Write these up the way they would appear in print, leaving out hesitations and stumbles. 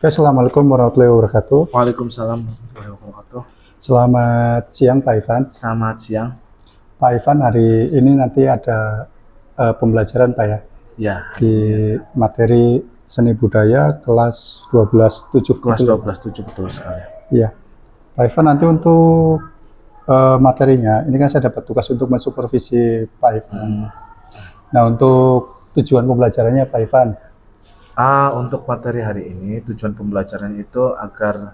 Oke, Assalamualaikum warahmatullahi wabarakatuh. Waalaikumsalam warahmatullahi wabarakatuh. Selamat siang Pak Ivan. Selamat siang. Pak Ivan, hari ini nanti ada pembelajaran Pak ya, Ya, hari di ini ada materi seni budaya kelas 12-7 kelas gitu ya, Pak? 12-7 betul sekali. Iya. Pak Ivan, nanti untuk materinya, ini kan saya dapat tugas untuk mensupervisi Pak Ivan. Nah, untuk tujuan pembelajarannya Pak Ivan, Untuk materi hari ini tujuan pembelajaran itu agar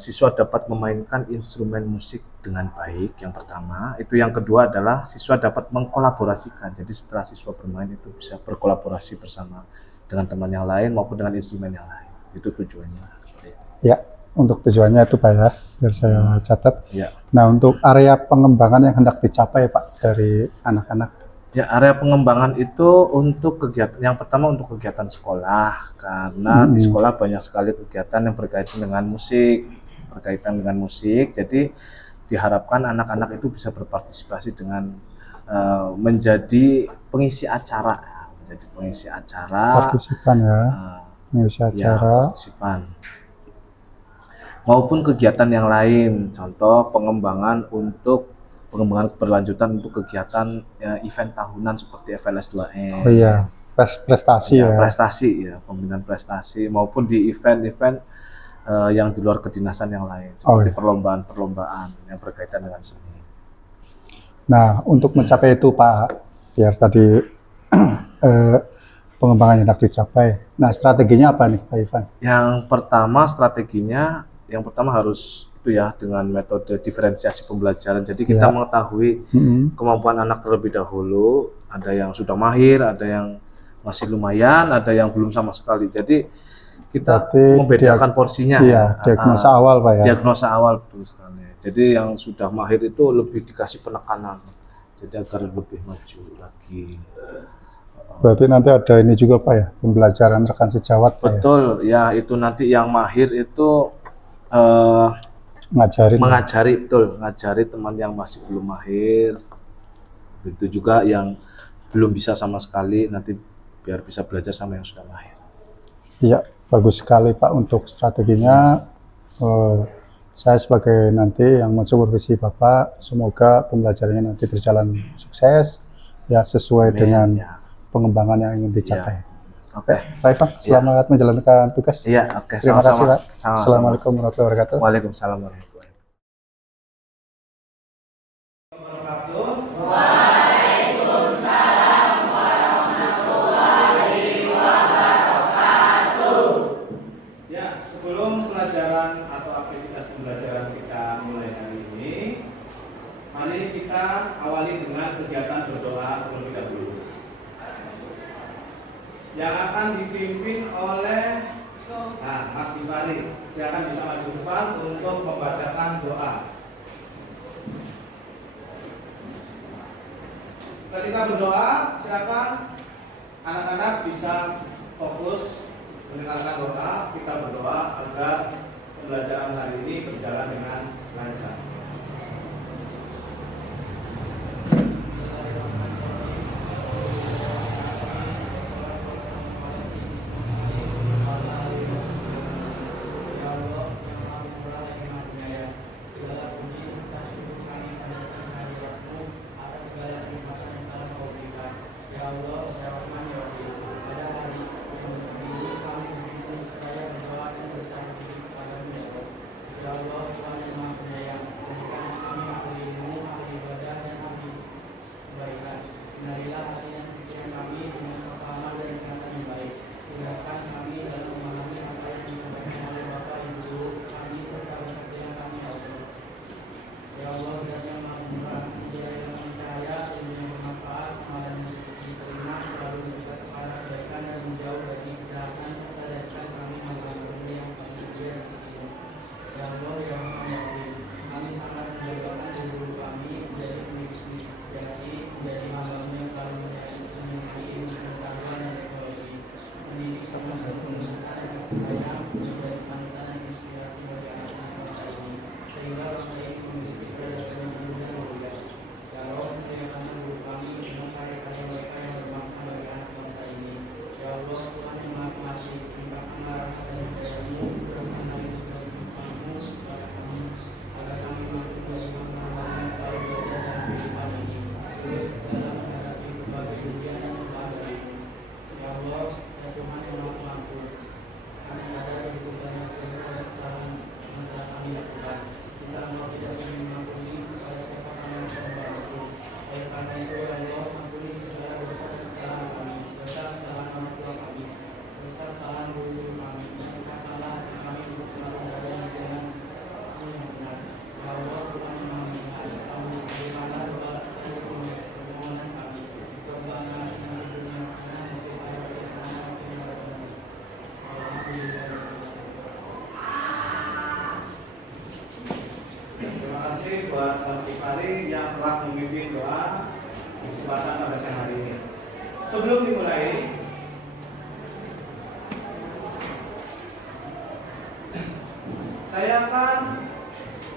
siswa dapat memainkan instrumen musik dengan baik. Yang pertama, itu yang kedua adalah siswa dapat mengkolaborasikan. Jadi setelah siswa bermain itu bisa berkolaborasi bersama dengan teman yang lain maupun dengan instrumen yang lain. Itu tujuannya. ya, untuk tujuannya itu Pak ya, biar saya catat. Ya. Nah, untuk area pengembangan yang hendak dicapai Pak dari anak-anak. Ya, area pengembangan itu untuk kegiatan, yang pertama untuk kegiatan sekolah, karena di sekolah banyak sekali kegiatan yang berkaitan dengan musik, jadi diharapkan anak-anak itu bisa berpartisipasi dengan menjadi pengisi acara, Partisipan ya, mengisi acara. partisipan. Maupun kegiatan yang lain, contoh pengembangan berlanjutan untuk kegiatan event tahunan seperti FLS 2M. Oh iya, prestasi ya. Prestasi ya, pembinaan prestasi maupun di event-event yang di luar kedinasan yang lain seperti perlombaan-perlombaan yang berkaitan dengan seni. Nah, untuk mencapai itu Pak, biar tadi pengembangan yang hendak dicapai. Nah, strateginya apa nih Pak Ivan? Yang pertama harus itu ya dengan metode diferensiasi pembelajaran. Jadi kita mengetahui kemampuan anak terlebih dahulu, ada yang sudah mahir, ada yang masih lumayan, ada yang belum sama sekali. Jadi kita membedakan porsinya. Iya, diagnosa awal Pak ya. Diagnosa awal betul sekali. Jadi yang sudah mahir itu lebih dikasih penekanan. Jadi agar lebih maju lagi. Berarti nanti ada ini juga Pak ya, pembelajaran rekan sejawat Pak. Betul, ya itu nanti yang mahir itu ngajari teman yang masih belum mahir. Begitu juga yang belum bisa sama sekali, nanti biar bisa belajar sama yang sudah mahir. Iya, bagus sekali Pak untuk strateginya. Saya sebagai nanti yang mensupervisi Bapak, semoga pembelajarannya nanti berjalan sukses ya, sesuai dengan pengembangan yang ingin dicapai. Oke. Pak Ivan, selamat menjalankan tugas. Iya, oke. Terima kasih Pak. Sama-sama. Assalamualaikum warahmatullahi wabarakatuh. Waalaikumsalam warahmatullahi wabarakatuh. Ya, sebelum pelajaran atau aktivitas pembelajaran kita mulai hari ini, mari kita awali dengan kegiatan berdoa terlebih dahulu, yang akan dipimpin oleh Mas Gifari. Silakan bisa maju depan untuk membacakan doa. Ketika berdoa, silakan anak-anak bisa fokus mendengarkan doa. Kita berdoa agar pembelajaran hari ini berjalan dengan lancar. Terima kasih buat Mas Ipari yang telah memimpin doa di kesempatan pada siang hari ini. Sebelum dimulai, saya akan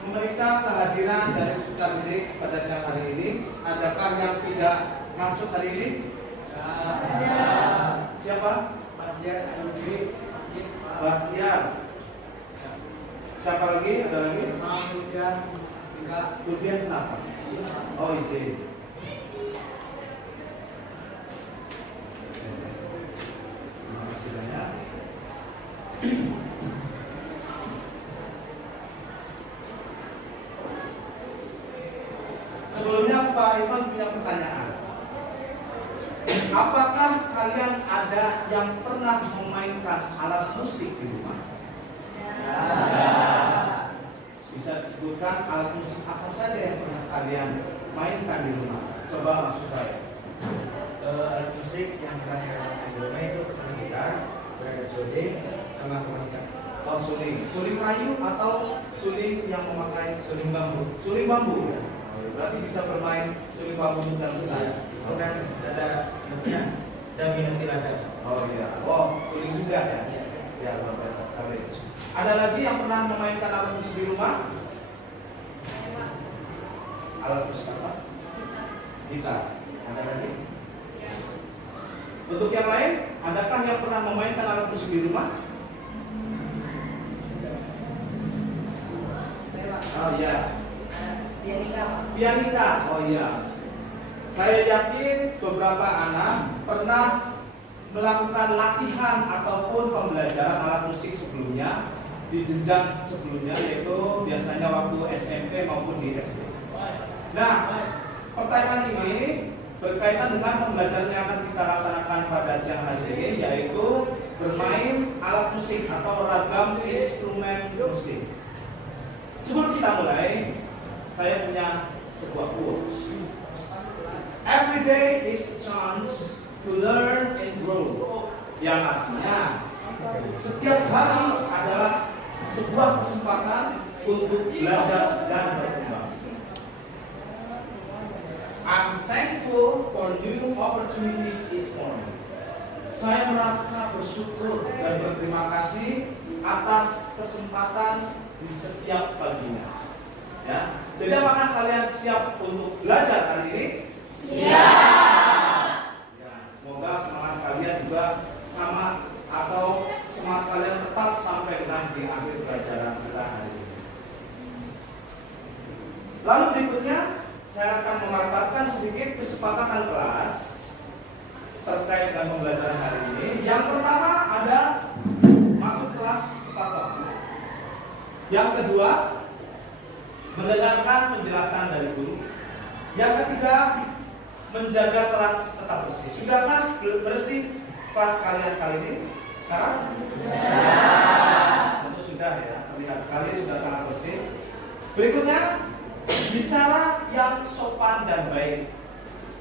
memeriksa kehadiran dari peserta didik pada siang hari ini. Adakah yang tidak masuk hari ini? Siapa? Bahtiar. Siapa lagi? Ada lagi? Kemudian kenapa? Oh, izin. Terima kasih banyak. Sebelumnya Pak Iman punya pertanyaan. Apakah kalian ada yang pernah memainkan alat musik di rumah? Bisa disebutkan alat musik apa saja yang pernah kalian mainkan di rumah? Coba Mas Supaya. Alat musik yang pernah saya main di rumah itu pertama gitar, ada suling, sama harmonika. Oh, suling. Suling kayu atau suling yang memakai Suling bambu. suling bambu ya? Oh, berarti bisa bermain suling bambu dan bukan? Itu kan ada bentuknya, ada binati lada. Oh iya. Oh, suling sudah ya? Ya, luar biasa sekali. Ada lagi yang pernah memainkan alat musik di rumah? Alat musik apa? Gitar. Ada lagi? Untuk yang lain, adakah yang pernah memainkan alat musik di rumah? Oh iya. Pianika. Oh iya. Saya yakin beberapa anak pernah melakukan latihan ataupun pembelajaran alat musik sebelumnya di jenjang sebelumnya, yaitu biasanya waktu SMP maupun di SD. Nah, pertanyaan ini berkaitan dengan pembelajaran yang akan kita laksanakan pada siang hari ini, yaitu bermain alat musik atau ragam instrumen musik. Sebelum kita mulai, saya punya sebuah quotes. Every day is a chance to learn and grow. Yang artinya setiap hari adalah sebuah kesempatan untuk belajar dan berkembang. I'm thankful for new opportunities each morning. Saya merasa bersyukur dan berterima kasih atas kesempatan di setiap paginya. Ya, jadi apakah kalian siap untuk belajar hari ini? Siap. Ya, semoga semangat kalian juga sama atau semangat kalian tetap sampai dengan di akhir pelajaran kita hari ini. Lalu berikutnya saya akan memaparkan sedikit kesepakatan kelas terkait dengan pembelajaran hari ini. Yang pertama ada masuk kelas tepat waktu. Yang kedua, mendengarkan penjelasan dari guru. Yang ketiga, menjaga kelas tetap bersih. Sudahkah bersih kelas kalian kali ini? Sekarang? Tentu sudah ya, terlihat sekali sudah sangat bersih. Berikutnya, bicara yang sopan dan baik.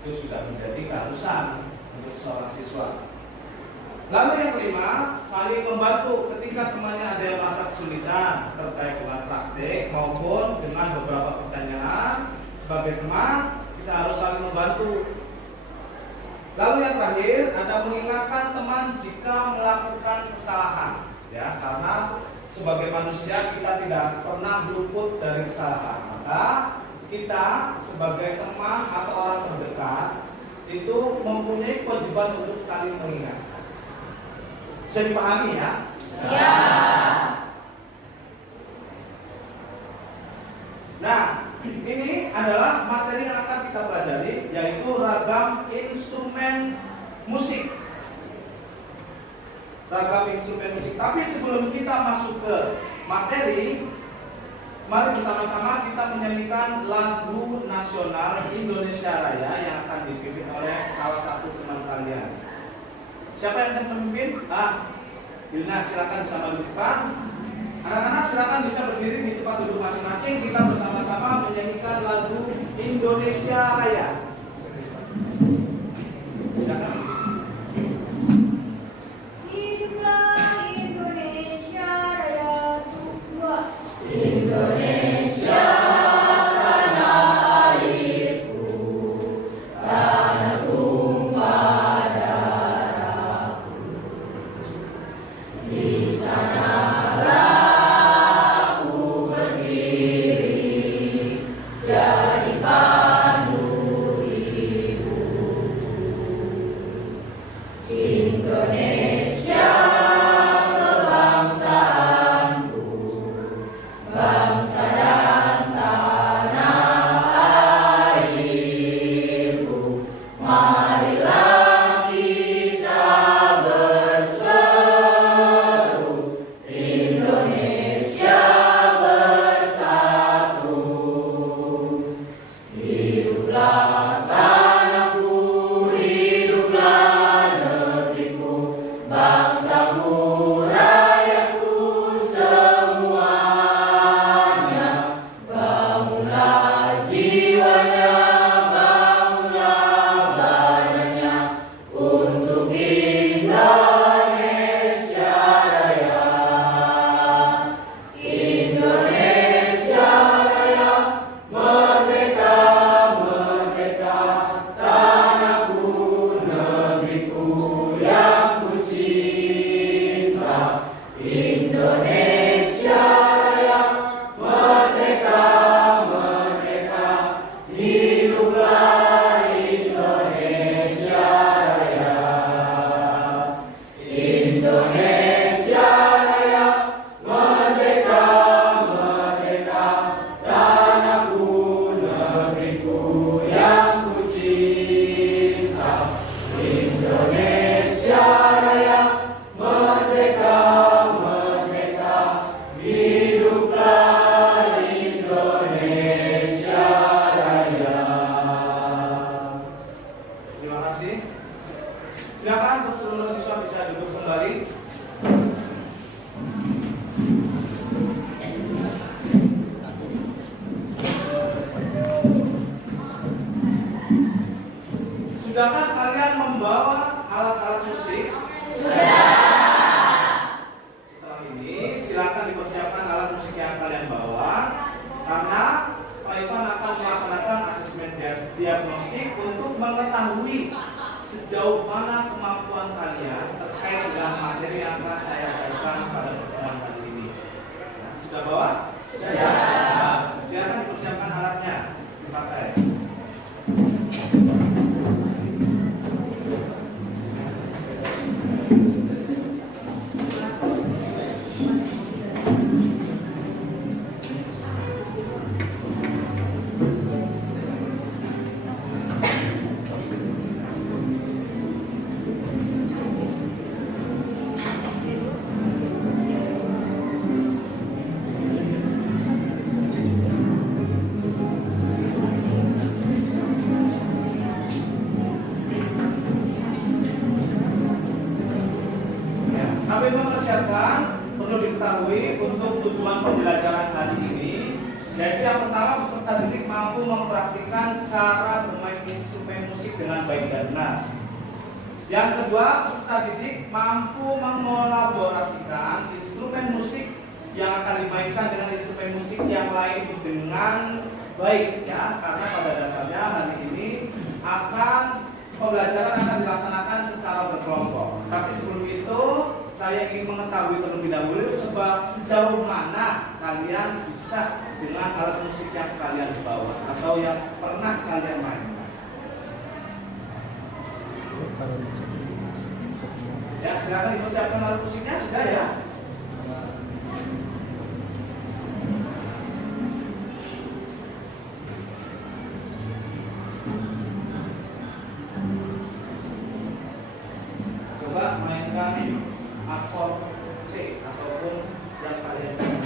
Itu sudah menjadi keharusan untuk seorang siswa. Lalu yang kelima, saling membantu ketika temannya ada yang merasa kesulitan terkait dengan praktik maupun dengan beberapa pertanyaan. Sebagai teman, kita harus saling membantu. Lalu yang terakhir, ada mengingatkan teman jika melakukan kesalahan, ya, karena sebagai manusia kita tidak pernah luput dari kesalahan. Maka kita sebagai teman atau orang terdekat itu mempunyai kewajiban untuk saling mengingatkan. Bisa dipahami ya? Ya. Nah, ini adalah materi yang akan kita pelajari, yaitu ragam instrumen musik. Ragam instrumen musik. Tapi sebelum kita masuk ke materi, Mari bersama-sama kita menyanyikan lagu nasional Indonesia Raya yang akan dipimpin oleh salah satu teman kalian. Siapa yang akan memimpin? Bilna, silakan bisa maju depan. Anak-anak silakan bisa berdiri di tempat duduk masing-masing. Kita bersama-sama menyanyikan lagu Indonesia Raya. Silakan. Hiduplah Indonesia Raya tua. Indonesia tanah airku, tanah tumpah darahku. Di sanalah aku berdiri, jadi pandu ibu. Indonesia kebangsaanku, bangsa dan tanah airku. Marilah kita berseru, Indonesia bersatu. Hiduplah tanahku, hiduplah negeriku, bangsaku, rakyatku semuanya. Bangunlah jiwanya, bangunlah badannya untuk Indonesia Raya. Indonesia Raya, merdeka, merdeka, tanahku, negeriku yang ku cinta. Indonesia Raya, merdeka, merdeka, hiduplah Indonesia Raya. Indonesia Raya, merdeka, merdeka, tanahku, negeriku yang ku cinta. Indonesia Raya, merdeka, merdeka, hiduplah Indonesia Raya. Terima kasih. Silakan untuk seluruh siswa bisa duduk kembali. Sudahkah kalian membawa alat-alat musik? Setelah ini silakan dipersiapkan alat musik yang kalian bawa, karena Pak Ivan akan melaksanakan asesmen diagnostik untuk mengetahui sejauh mana kemampuan kalian terkait dengan materi yang akan saya ajarkan pada pertemuan kali ini. Sudah bawa? Sudah. Nah, silakan dipersiapkan alatnya dipakai. Sambil mempersiapkan, perlu diketahui untuk tujuan pembelajaran hari ini, yaitu yang pertama peserta didik mampu mempraktikkan cara bermain instrumen musik dengan baik dan benar. Yang kedua, peserta didik mampu mengolaborasikan instrumen musik yang akan dimainkan dengan instrumen musik yang lain dengan baik, ya, karena pada dasarnya hari ini pembelajaran akan dilaksanakan secara berkelompok. Tapi sebelum itu saya ingin mengetahui terlebih dahulu sejauh mana kalian bisa dengan alat musik yang kalian bawa atau yang pernah kalian mainkan. Ya, silakan dipersiapkan alat musiknya, sudah ya. Coba mainkan akord C ataupun yang kalian bisa.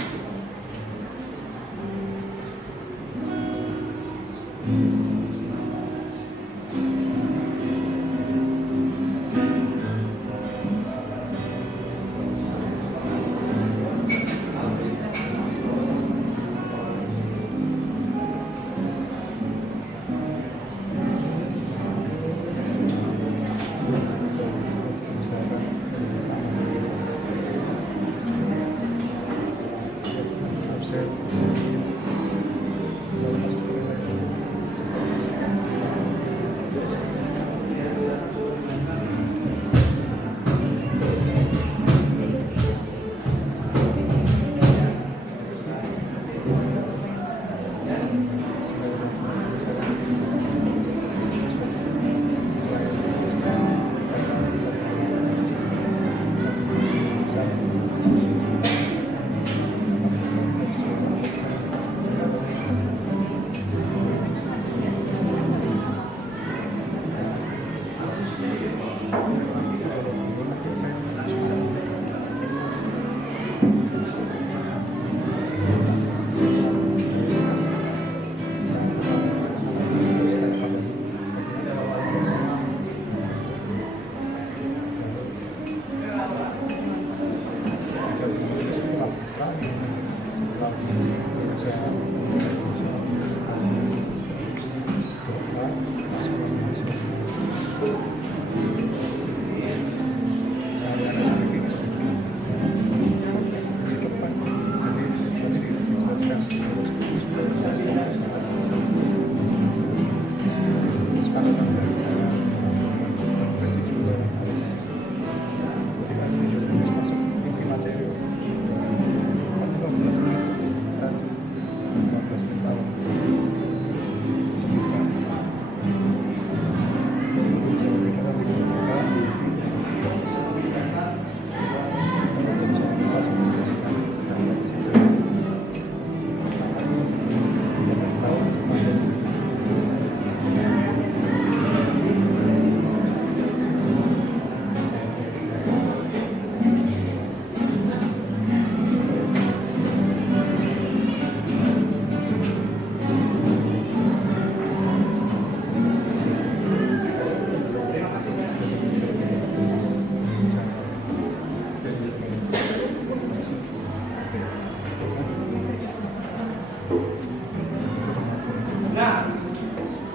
Nah,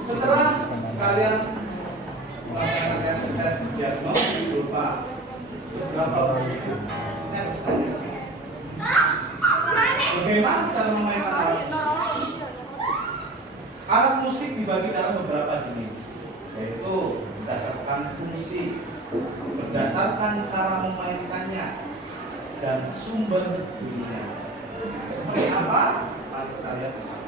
setelah kalian melaksanakan tes diagnostik berupa seberapa bagaimana cara memainkan alat musik? Alat musik dibagi dalam beberapa jenis, yaitu berdasarkan fungsi, berdasarkan cara memainkannya, dan sumber bunyinya. Seperti apa? Mari kita lihat bersama.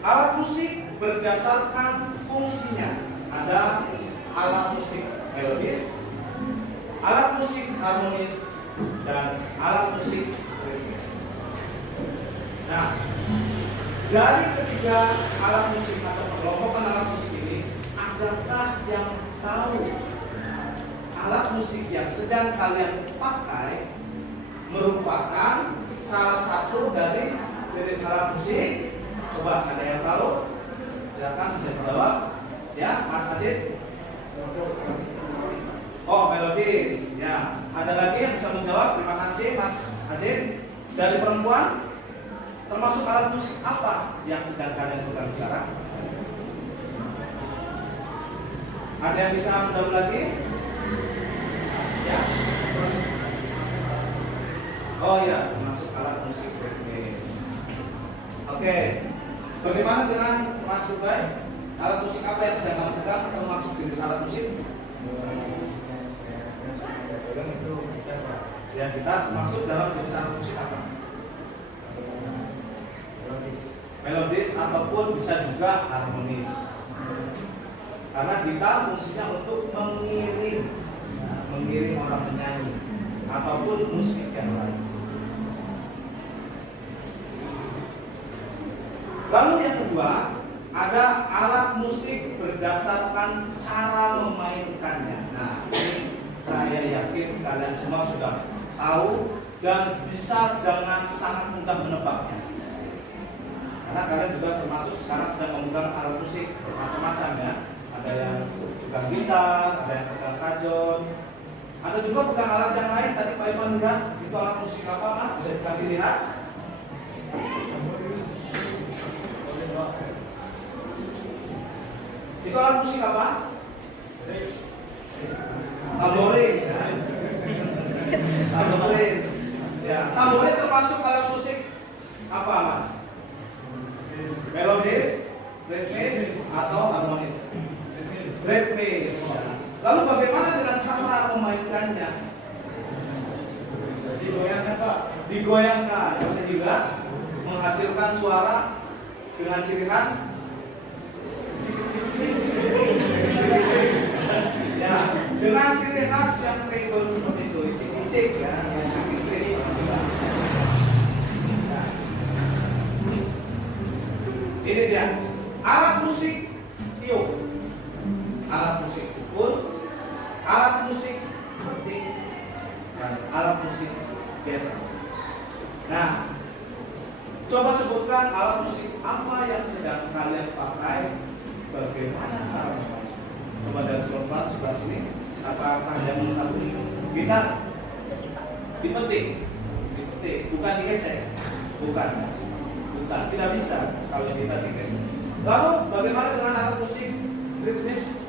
Alat musik berdasarkan fungsinya. Ada alat musik melodis, alat musik harmonis, dan alat musik ritmis. Nah, dari ketiga alat musik atau kelompokan alat musik ini, adakah yang tahu alat musik yang sedang kalian pakai merupakan salah satu dari jenis alat musik? Coba ada yang tahu? Silakan bisa dijawab. Ya, Mas Adit. Oh, melodis. Ya, ada lagi yang bisa menjawab? Terima kasih, Mas Adit. Dari perempuan, termasuk alat musik apa yang sedang kalian gunakan sekarang? Ada yang bisa menjawab lagi? Ya. Oh ya, termasuk alat musik ritmis. Oke. Bagaimana dengan Mas Subay? Alat musik apa yang sedang kamu pegang termasuk jenis alat musik? Ya, kita masuk dalam jenis alat musik apa? Melodis ataupun bisa juga harmonis. Karena gitar fungsinya untuk mengiring orang menyanyi ataupun musik yang lain. Lalu yang kedua, ada alat musik berdasarkan cara memainkannya. Nah, ini saya yakin kalian semua sudah tahu dan bisa dengan sangat mudah menebaknya. Karena kalian juga termasuk sekarang sedang memegang alat musik macam-macam ya. Ada yang pegang gitar, ada yang pegang kajon, ada juga pegang alat yang lain. Tadi Pak Iman lihat itu alat musik apa Mas? Bisa dikasih lihat? Itu alat musik apa? Tamborin. Tamborin. Ya, tamborin termasuk alat musik apa Mas? Melodis, ritmis, atau harmonis? Ritmis. Lalu bagaimana dengan cara memainkannya? Digoyangkan Pak. Digoyangkan. Bisa juga menghasilkan suara dengan ciri khas. Ya, dengan ciri khas yang treble seperti itu, icik-icik ya, icik-icik. Ini dia alat musik tiup, alat musik ukur, alat musik petik, dan alat musik biasa. Nah, coba sebutkan alat musik apa yang sedang kalian pakai, bagaimana cara memainkan. Coba dari kelompok sebelah sini, apakah yang mengetahui gitar? Dipetik, bukan digesek, bukan, tidak bisa kalau kita digesek. Lalu bagaimana dengan alat musik ritmis?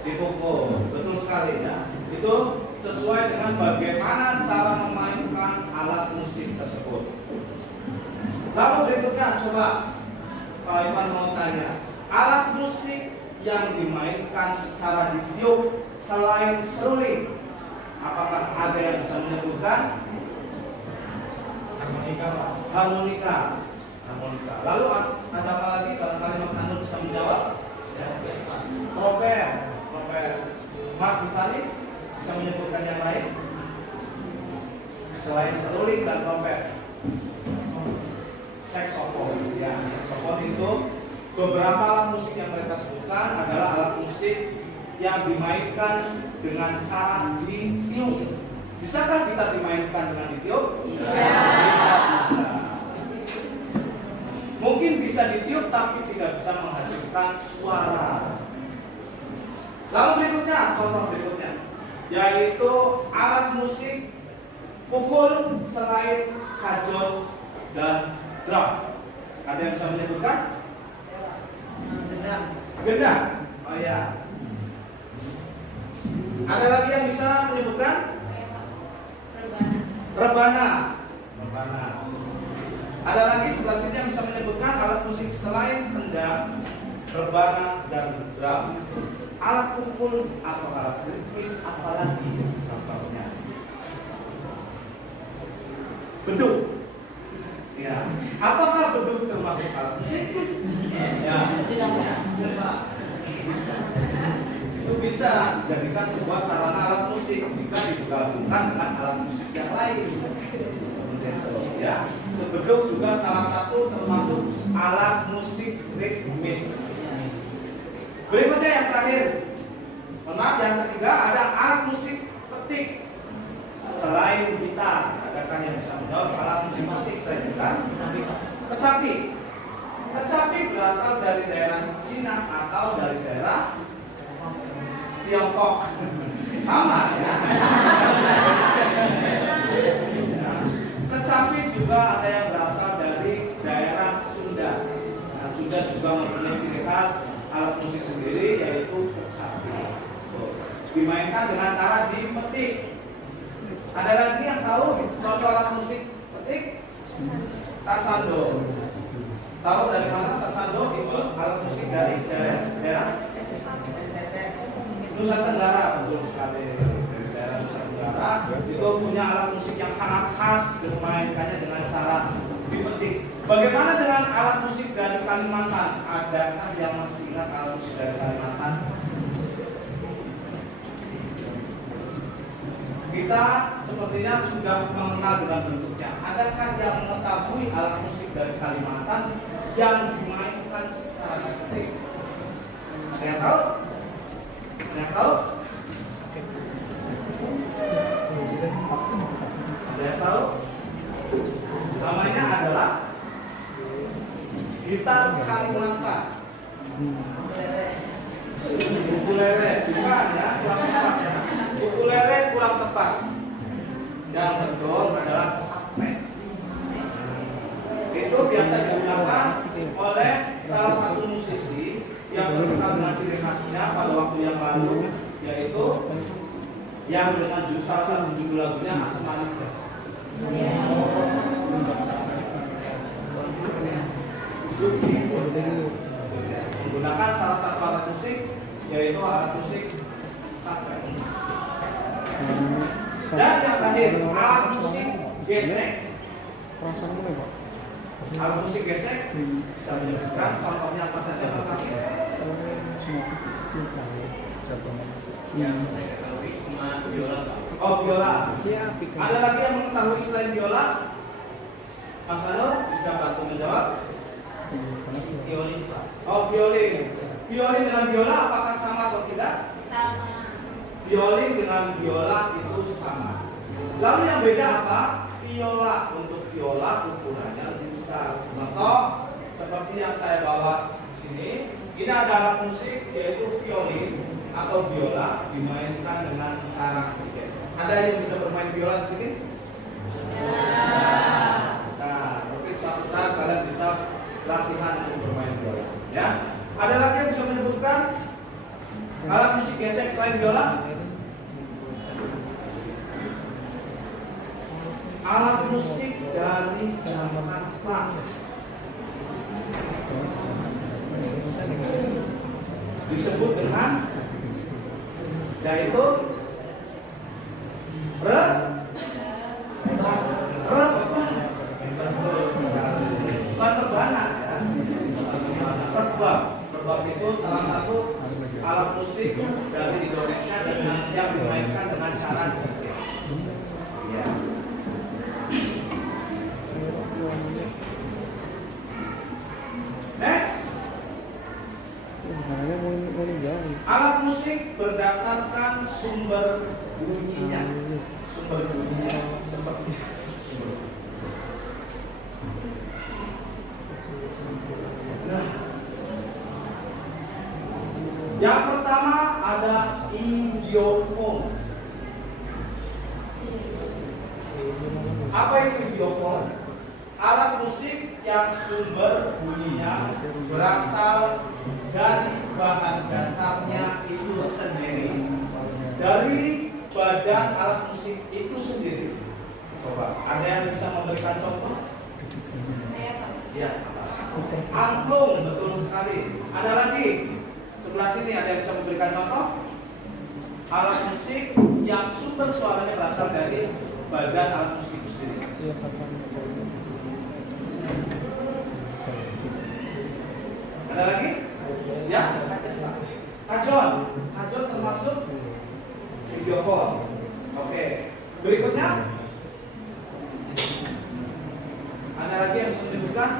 Dipukul, betul sekali ya. Itu sesuai dengan bagaimana cara memainkan alat musik tersebut. Lalu berikutnya coba Pak Iman mau tanya, alat musik yang dimainkan secara ditiup selain seruling, apakah ada yang bisa menyebutkan? Harmonika. Lalu ada apa lagi? Barangkali Mas Anur bisa menjawab. Ya. Trompet. Mas Gitari bisa menyebutkan yang lain selain seruling dan trompet? Saksofon. Ya, saksofon itu beberapa alat musik yang mereka sebutkan adalah alat musik yang dimainkan dengan cara ditiup. Bisakah kita dimainkan dengan ditiup? Tidak bisa. Mungkin bisa ditiup tapi tidak bisa menghasilkan suara. Lalu berikutnya, contoh berikutnya, yaitu alat musik pukul selain kajon dan drum. Ada yang bisa menyebutkan? Gendang. Oh ya. Ada lagi yang bisa menyebutkan? Rebana. Ada lagi sebelah sini yang bisa menyebutkan alat musik selain kendang, rebana, dan drum, alat pukul atau alat ritmis apalagi contohnya? Beduk. Ya, apakah beduk termasuk alat musik? Ya, itu bisa dijadikan sebuah sarana alat musik jika digabungkan dengan alat musik yang lain. Ya, beduk juga salah satu termasuk alat musik ritmis. Berikutnya yang terakhir, yang ketiga ada alat musik petik selain gitar. Adakah yang bisa menjawab alat musik petik selain gitar? Kecapi. Kecapi berasal dari daerah Cina atau dari daerah Tiongkok. Sama ya. Kecapi juga ada yang berasal dari daerah Sunda. Nah, Sunda juga mempunyai ciri khas alat musik sendiri yaitu kecapi. Dimainkan dengan cara dipetik. Ada lagi yang tahu contoh alat musik petik? Sasando. Tahu dari mana sasando? Itu alat musik dari daerah Nusa Tenggara, betul sekali. Dari daerah Nusa Tenggara itu punya alat musik yang sangat khas, dimainkannya dengan cara dipetik. Bagaimana dengan alat musik dari Kalimantan? Adakah yang masih ingat alat musik dari Kalimantan? Kita sepertinya sudah mengenal dengan bentuknya. Adakah yang mengetahui alat musik dari Kalimantan yang dimainkan secara dipetik? Ada yang tahu? Ada yang tahu? Ada yang tahu? gitar Kalimantan. Ukulele, bukan ya, kurang tepat ya. Ukulele kurang tepat. Yang betul adalah sampai. Itu biasa digunakan oleh salah satu musisi yang terkenal dengan ciri khasnya pada waktu yang lalu, yaitu yang dengan salah satu judul lagunya Asmani Jazz. Menggunakan salah satu alat musik, yaitu alat musik sabar. Dan yang terakhir, alat musik gesek. Alat musik gesek bisa menyebutkan contohnya apa saja, Mas Laki? Oh, biola. Ada lagi yang mengetahui selain biola? Mas Anur bisa bantu menjawab? Violin, Pak. Oh, violin. Violin dengan biola apakah sama atau tidak? Sama. Violin dengan biola itu sama. Lalu yang beda apa? Viola. Untuk viola ukurannya lebih besar. Contoh seperti yang saya bawa di sini. Ini ada alat musik yaitu violin atau biola dimainkan dengan cara bergeser. Ada yang bisa bermain biola di sini? Bisa. Mungkin suatu saat kalian bisa latihan untuk bermain biola. Ya. Ada lagi yang bisa menyebutkan alat musik gesek selain biola? Alat musik dari Jakarta. Disebut dengan yaitu rebab ya. Rebab itu salah satu alat musik dari Indonesia yang dimainkan dengan cara ya. Next, alat musik berdasarkan sumber bunyinya. Sumber bunyinya seperti nah, yang pertama ada idiofon. Apa itu idiofon? Alat musik yang sumber bunyinya berasal dari bahan dasarnya itu sendiri, dari badan alat musik itu sendiri. Coba, ada yang bisa memberikan contoh? Ya, angklung, betul sekali. Ada lagi, sebelah sini ada yang bisa memberikan contoh? Alat musik yang sumber suaranya berasal dari badan alat musik itu sendiri. Ada lagi? Ya? Kajon. Kajon termasuk videophone. Oke. Berikutnya. Ada lagi yang bisa menyebutkan?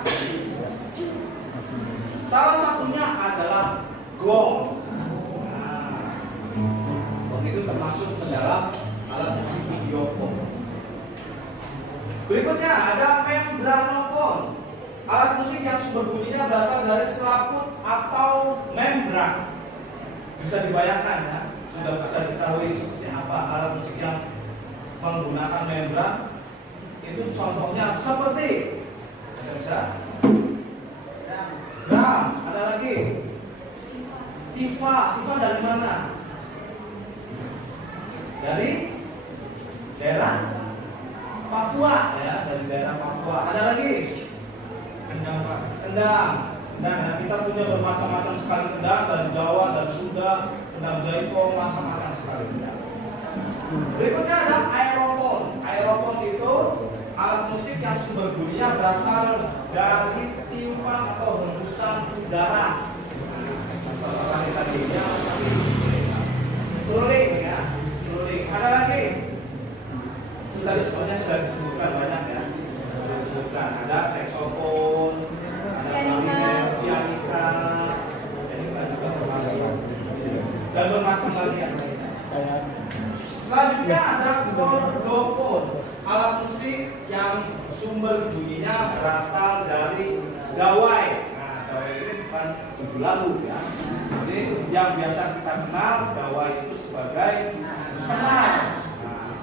Salah satunya adalah gong. Nah, gong itu termasuk ke dalam alat musik videophone. Berikutnya ada membranofon. Alat musik yang sumber bunyinya berasal dari selaput atau membran. Bisa dibayangkan ya, sudah bisa diketahui seperti apa alat musik yang menggunakan membran. Itu contohnya seperti bisa drum. Ada lagi tifa. Tifa dari mana? Dari daerah Papua ya, dari daerah Papua. Ada lagi kendang, Pak. Kendang. Nah, kita punya bermacam-macam sekali kendang dari Jawa dan Sunda, kendang Jaipong, macam-macam sekali kendang. Berikutnya ada aerofon. Aerofon itu alat musik yang sumber bunyinya berasal dari tiupan atau hembusan udara. Seperti tadinya suling ya, suling. Ada lagi? Sebenarnya sudah disebutkan banyak ya. Disebutkan ada saksofon, ada klarinet, pianika, juga termasuk, dan bermacam lagi yang lainnya. Selanjutnya ada kordofon, alat musik yang sumber bunyinya berasal dari gawai. Nah, bukan lagu ya. Jadi yang biasa kita kenal gawai itu sebagai senar. Nah,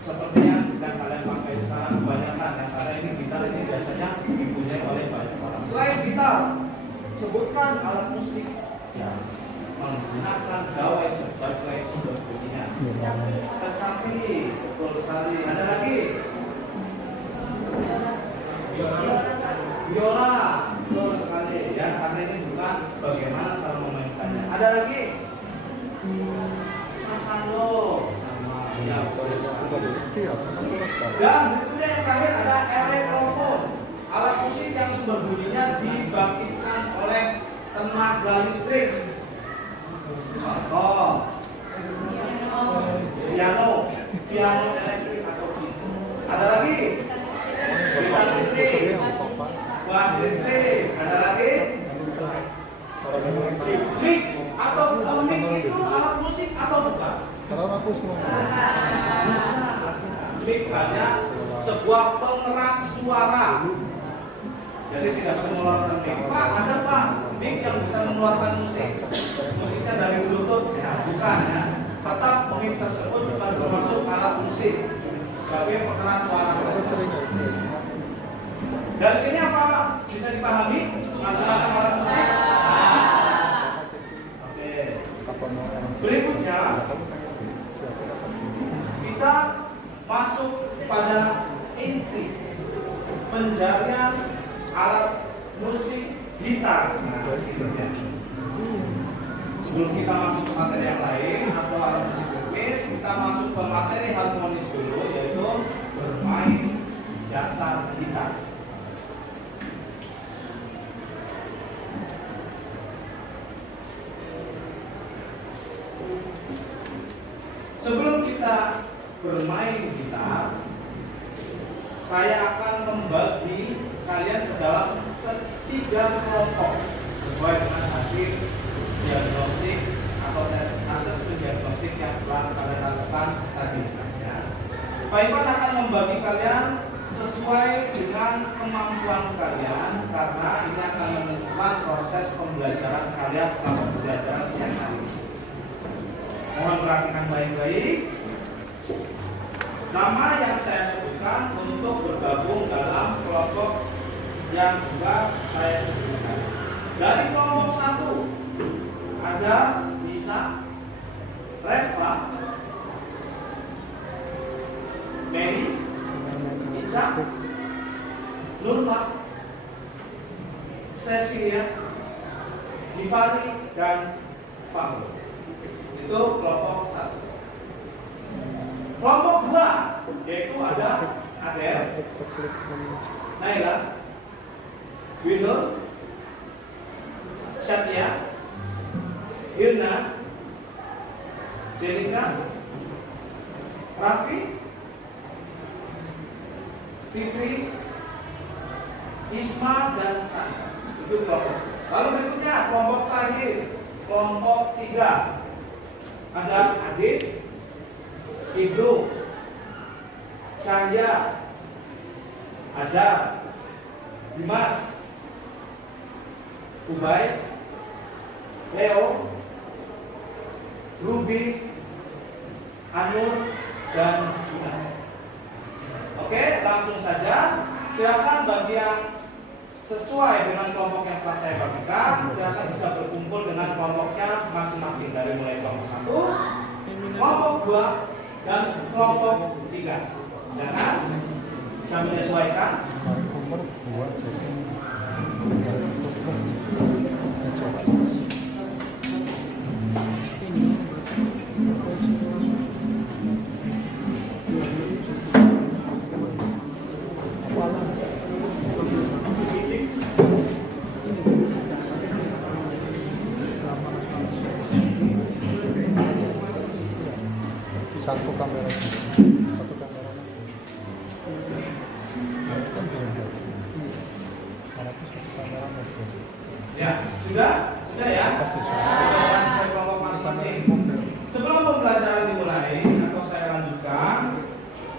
seperti yang sedang kalian pakai sekarang kebanyakan ya, karena ini gitar ini biasanya dipunyai oleh banyak orang. Selain gitar, sebutkan alat musik yang menggunakan gawai sebagai sumber bunyinya. Kecapi, betul sekali. Ada lagi? Biola, betul sekali ya, karena ini bukan bagaimana cara memainkannya. Ada lagi? Sasando, sama ya. Dan berikutnya yang terakhir ada elektrofon, alat musik yang sumber bunyinya dibangkitkan oleh tenaga listrik. Contoh, piano elektrik atau gitu. Ada lagi? Gitar listrik, bass listrik. Ada lagi? Mic atau mic itu alat musik atau bukan? Mic hanya sebuah pengeras suara. Jadi tidak bisa mengeluarkan mic. Pak, ada Pak mic yang bisa mengeluarkan musik. Musiknya dari Bluetooth ya, bukan ya. Tetap mic tersebut bukan termasuk alat musik sebagai pengeras suara saja. Dari sini apa bisa dipahami masalah alat musik? Oke. Berikutnya kita masuk pada inti pencarian alat musik gitar. Nah, gitu ya. Sebelum kita masuk ke materi yang lain atau alat musik ritmis, kita masuk ke materi harmonis dulu, yaitu bermain dasar gitar. Sebelum kita bermain gitar, saya akan membagi kalian ke dalam ketiga kelompok sesuai dengan hasil diagnostik atau tes asesmen diagnostik yang telah kalian lakukan tadi. Ya. Pak Ivan akan membagi kalian sesuai dengan kemampuan kalian karena ini akan menentukan proses pembelajaran kalian selama pembelajaran siang hari. Mohon perhatikan baik-baik. Nama yang saya sebutkan untuk bergabung dalam kelompok yang juga saya sebutkan. Dari kelompok 1 ada Lisa, Reva, Mary, Ica, Nurma, Cecilia, Givari, dan Fahru. Itu kelompok 1. Kelompok 2 yaitu ada Adel, Naila, Window, Satya, Irna, Jelika, Raffi, Fikri, Isma, dan Chandra. Itu kelompok. Lalu berikutnya kelompok terakhir, kelompok 3 ada Adit, Ibnu, Cahya, Azhar, Dimas, Ubay, Leo, Ruby, Anur, dan Juna. Oke, langsung saja. Silakan bagi yang sesuai dengan kelompok yang telah saya bagikan, silakan bisa berkumpul dengan kelompoknya masing-masing dari mulai kelompok 1, kelompok 2, dan kelompok 3. Jangan bisa menyesuaikan. Satu kamera. Ya, sudah ya. Saya kelompok masing-masing. Sebelum pembelajaran dimulai atau saya lanjutkan,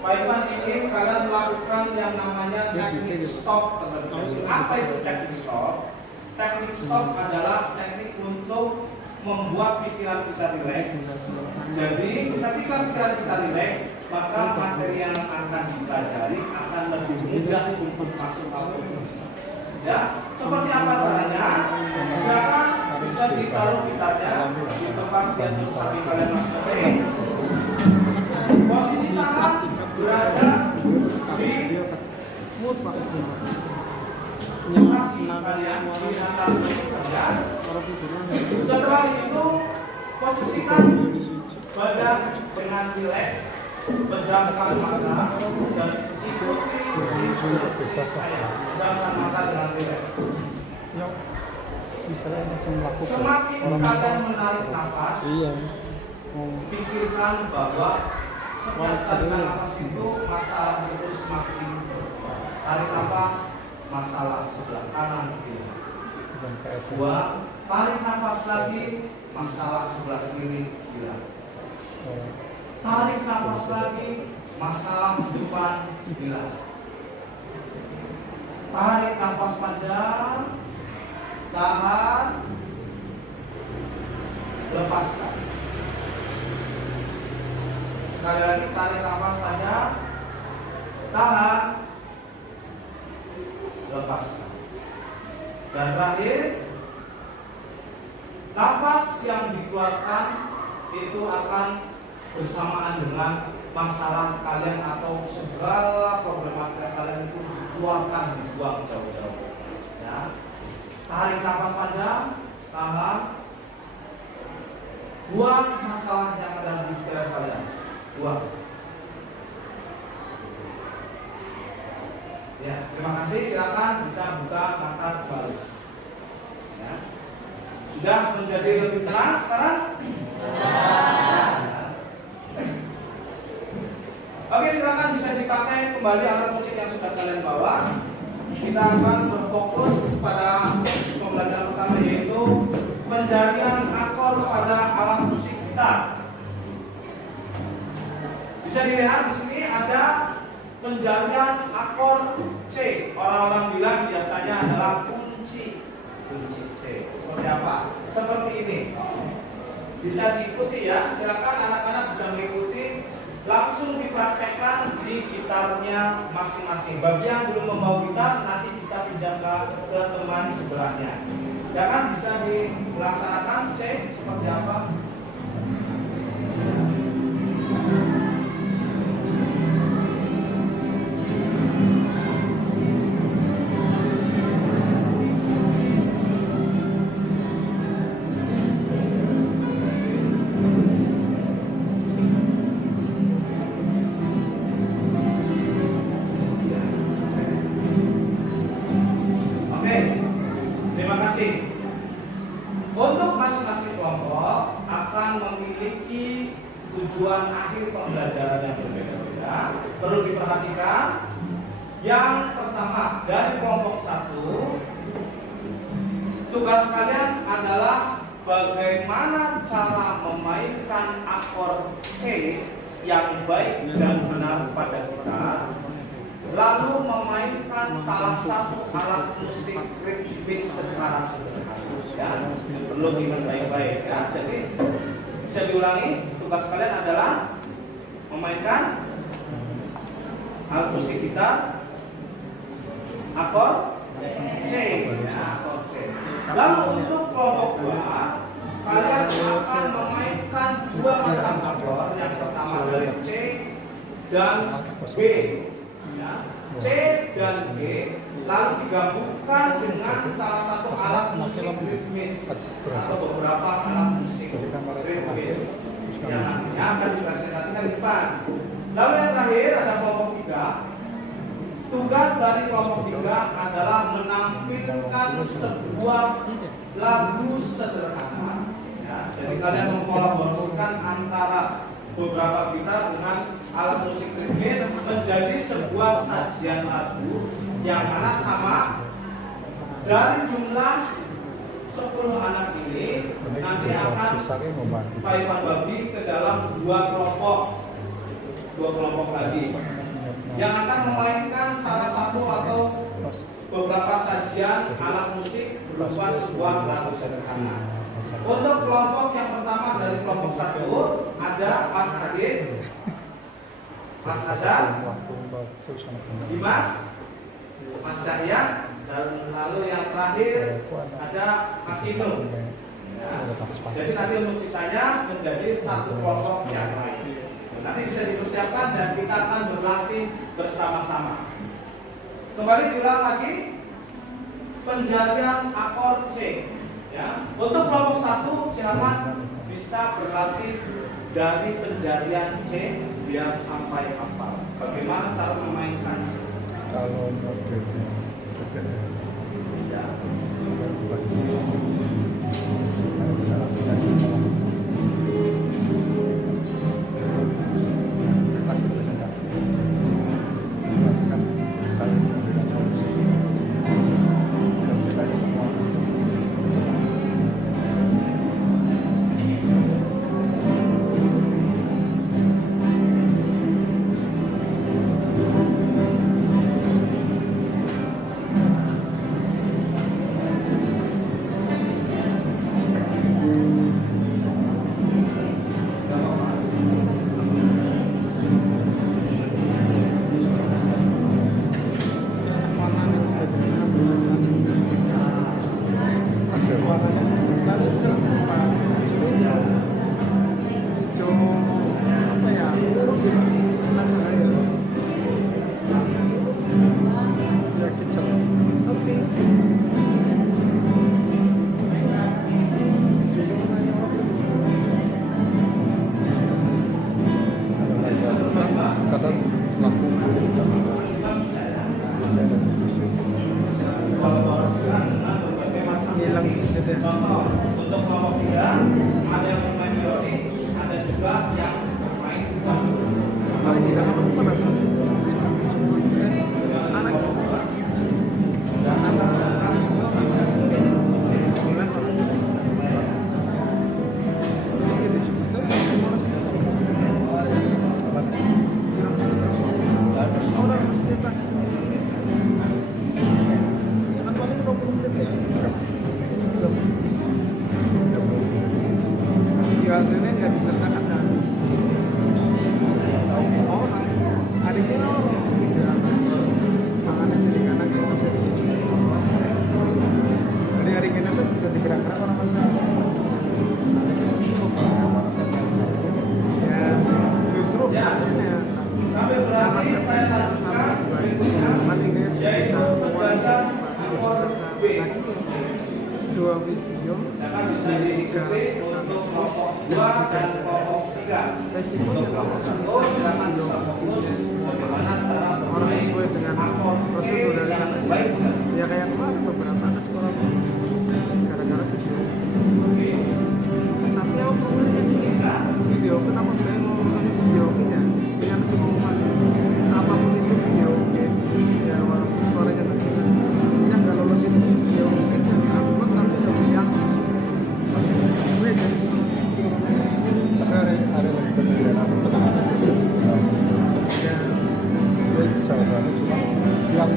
Pak Ivan ingin kalian melakukan yang namanya teknik stop terlebih dahulu. Apa itu teknik stop? teknik stop adalah teknik untuk membuat pikiran kita rileks. Jadi ketika pikiran kita rileks, maka materi yang akan dipelajari akan lebih mudah untuk masuk ke otak. Ya, seperti apa caranya? Silakan bisa ditaruh gitarnya di tempat yang sambil kalian masing-masing. Posisi tangan berada di kaki kalian, di atas kaki kalian. Setelah itu posisikan badan dengan rileks, pejamkan mata dan ikuti instruksi saya. Pejamkan mata dengan rileks. Semakin kalian menarik nafas, pikirkan bahwa setiap tarikan nafas itu masalah itu semakin tarik nafas, masalah sebelah kanan kiri. Dua, tarik nafas lagi, masalah sebelah kiri hilang. Tarik nafas lagi, masalah depan hilang. Tarik nafas panjang, tahan, lepaskan. Sekali lagi tarik nafas panjang, tahan, lepaskan. Dan terakhir, nafas yang dikeluarkan itu akan bersamaan dengan masalah kalian atau segala problematika kalian itu dikeluarkan, dibuang jauh-jauh. Ya. Tarik nafas panjang, tahan, buang masalah yang ada di pikiran kalian, buang. Ya, terima kasih. Silakan bisa buka mata kembali. Ya. Sudah menjadi lebih tenang sekarang? Oke, silakan bisa dipakai kembali alat musik yang sudah kalian bawa. Kita akan berfokus pada pembelajaran pertama, yaitu pencarian akor pada alat musik kita. Bisa dilihat di sini ada pencarian akor C. Orang-orang bilang biasanya adalah kunci C. Seperti apa? Seperti ini. Bisa diikuti ya. Silakan anak-anak bisa mengikuti. Langsung dipraktekkan di gitarnya masing-masing. Bagi yang belum membawa gitar, nanti bisa pinjam ke teman sebelahnya. Ya kan, bisa dilaksanakan C seperti apa? Untuk masing-masing kelompok akan memiliki tujuan akhir pembelajaran yang berbeda-beda. Perlu diperhatikan. Yang pertama, dari kelompok 1, tugas kalian adalah bagaimana cara memainkan akor C yang baik dan benar pada gitar, lalu memainkan salah satu alat musik ritmis secara sederhana. Ya, perlu diingat baik-baik ya. Jadi bisa diulangi, tugas kalian adalah memainkan alat musik kita akor C, ya, akor C. Lalu untuk kelompok 2, kalian akan memainkan 2 macam akor. Yang pertama dari C dan B, ya. C dan B, lalu digabungkan dengan salah satu alat musik ritmis atau beberapa alat musik ritmis yang nantinya akan dipresentasikan di depan. Lalu yang terakhir ada kelompok 3. Tugas dari kelompok 3 adalah menampilkan sebuah lagu sederhana. Ya, jadi kalian mengkolaborasikan antara beberapa gitar dengan alat musik ritmis menjadi sebuah sajian lagu yang mana sama. Dari jumlah 10 anak ini nanti akan Pak Iwan bagi ke dalam 2 kelompok lagi yang akan memainkan salah satu atau beberapa sajian alat musik berupa sebuah lagu sederhana. Untuk kelompok yang pertama dari kelompok 1 ada Mas Adit, Mas Hasan, Dimas, Mas Syahya, dan lalu yang terakhir ada Mas Inu. Ya. Jadi nanti untuk sisanya menjadi satu kelompok yang lain. Nanti bisa dipersiapkan dan kita akan berlatih bersama-sama. Kembali diulang lagi penjarian akor C. Ya. Untuk kelompok 1 silakan bisa berlatih dari penjarian C biar sampai hafal. Bagaimana cara memainkan C? Kalau kasih presentasi, kan saya memberikan solusi. Terus kita ketemu. Contoh, untuk kelompok 3 ada yang bermain melodi, ada juga yang bermain bass. Sambil berarti saya lanjutkan berikutnya, yaitu membaca akor B. Dua video Akan bisa diikuti untuk kelompok 2 dan kelompok 3. Untuk kelompok 1 silakan bisa fokus bagaimana cara orang bermain sesuai dengan akor C prosedur dari yang sana. baik. Ya kayak kemarin beberapa anak sekolah gara-gara video. Tapi aku problemnya Bisa. video kenapa saya mau video ya yang semua apapun itu video oke ya walaupun suaranya kecil yang nggak lolos itu video mungkin yang upload tapi nggak bisa diakses. Gue dari situ Tapi ada lagi penilaian apa penanganan ya jawabannya cuma yang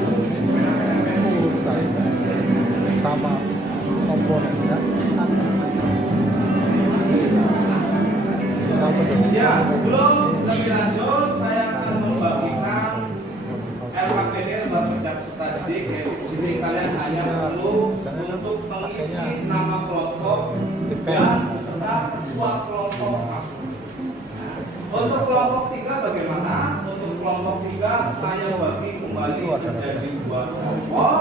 urutan sama komponennya sama dengan Ya, sebelum lebih lanjut, saya akan membagikan LKPD buat kerja peserta didik. Yaitu di sini kalian hanya perlu untuk mengisi nama kelompok dan beserta ketua kelompok masing-masing. Untuk kelompok 3 bagaimana? Untuk kelompok 3 saya bagi kembali menjadi 2 kelompok.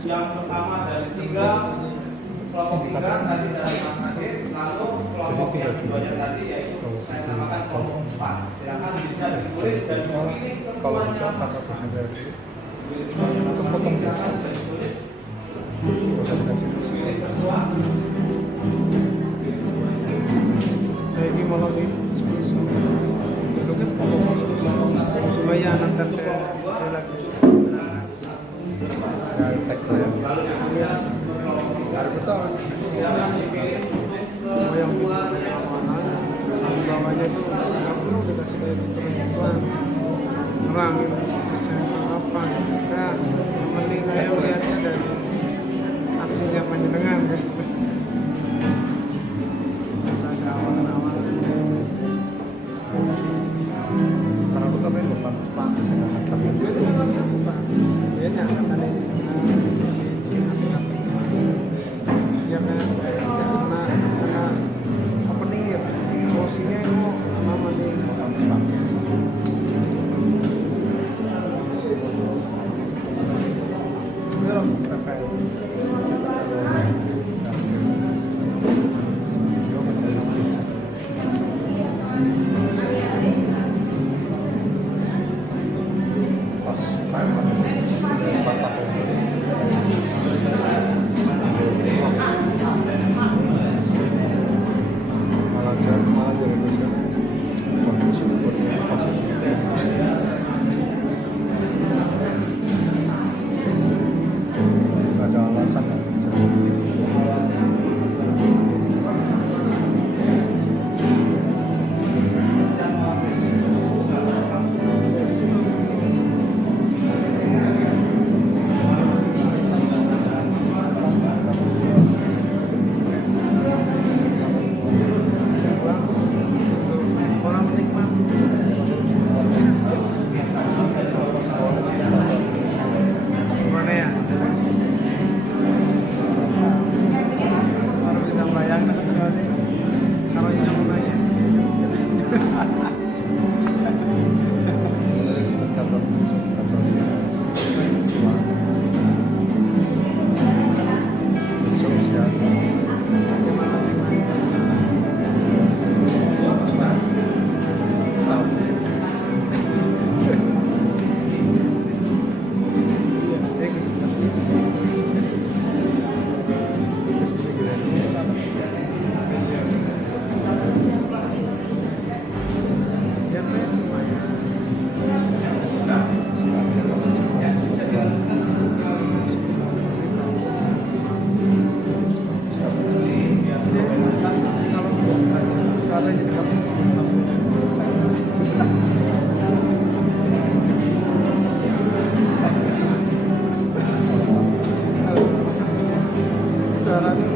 Yang pertama dari 3 kelompok 3 tadi dari Mas Adit, lalu kelompok yang keduanya tadi yaitu saya namakan kelompok 4. Silakan bisa ditulis dan memilih kalau ketuanya bisa karena masing-masing. presentasi Pilih ketuanya masing-masing, silakan bisa ditulis. Pilih ketua. saya ini mau lagi dulu kan supaya nanti saya lagi Lalu yang kemudian untuk kelompok 3 silakan dipilih untuk mau yang ketua mana yang bawahnya itu nggak perlu dikasih kayak teman-teman nerangin saya apa ya yang penting saya melihatnya ada aksinya panjenengan kan. Ada awan-awan. Karena aku tapi lupa pantas ya, tapi Itu kan apa? Dia nyangka tadi. Ya kan, karena opening ya, closingnya itu sama nih. Belum sampai. ada alasan yang Orang menikmati. Gimana ya? Baru bisa bayangkan kan sekali kalau yang mau nanya. Gimana sih Mas? Ya, lumayan. Kalau suaranya dekat. Suaranya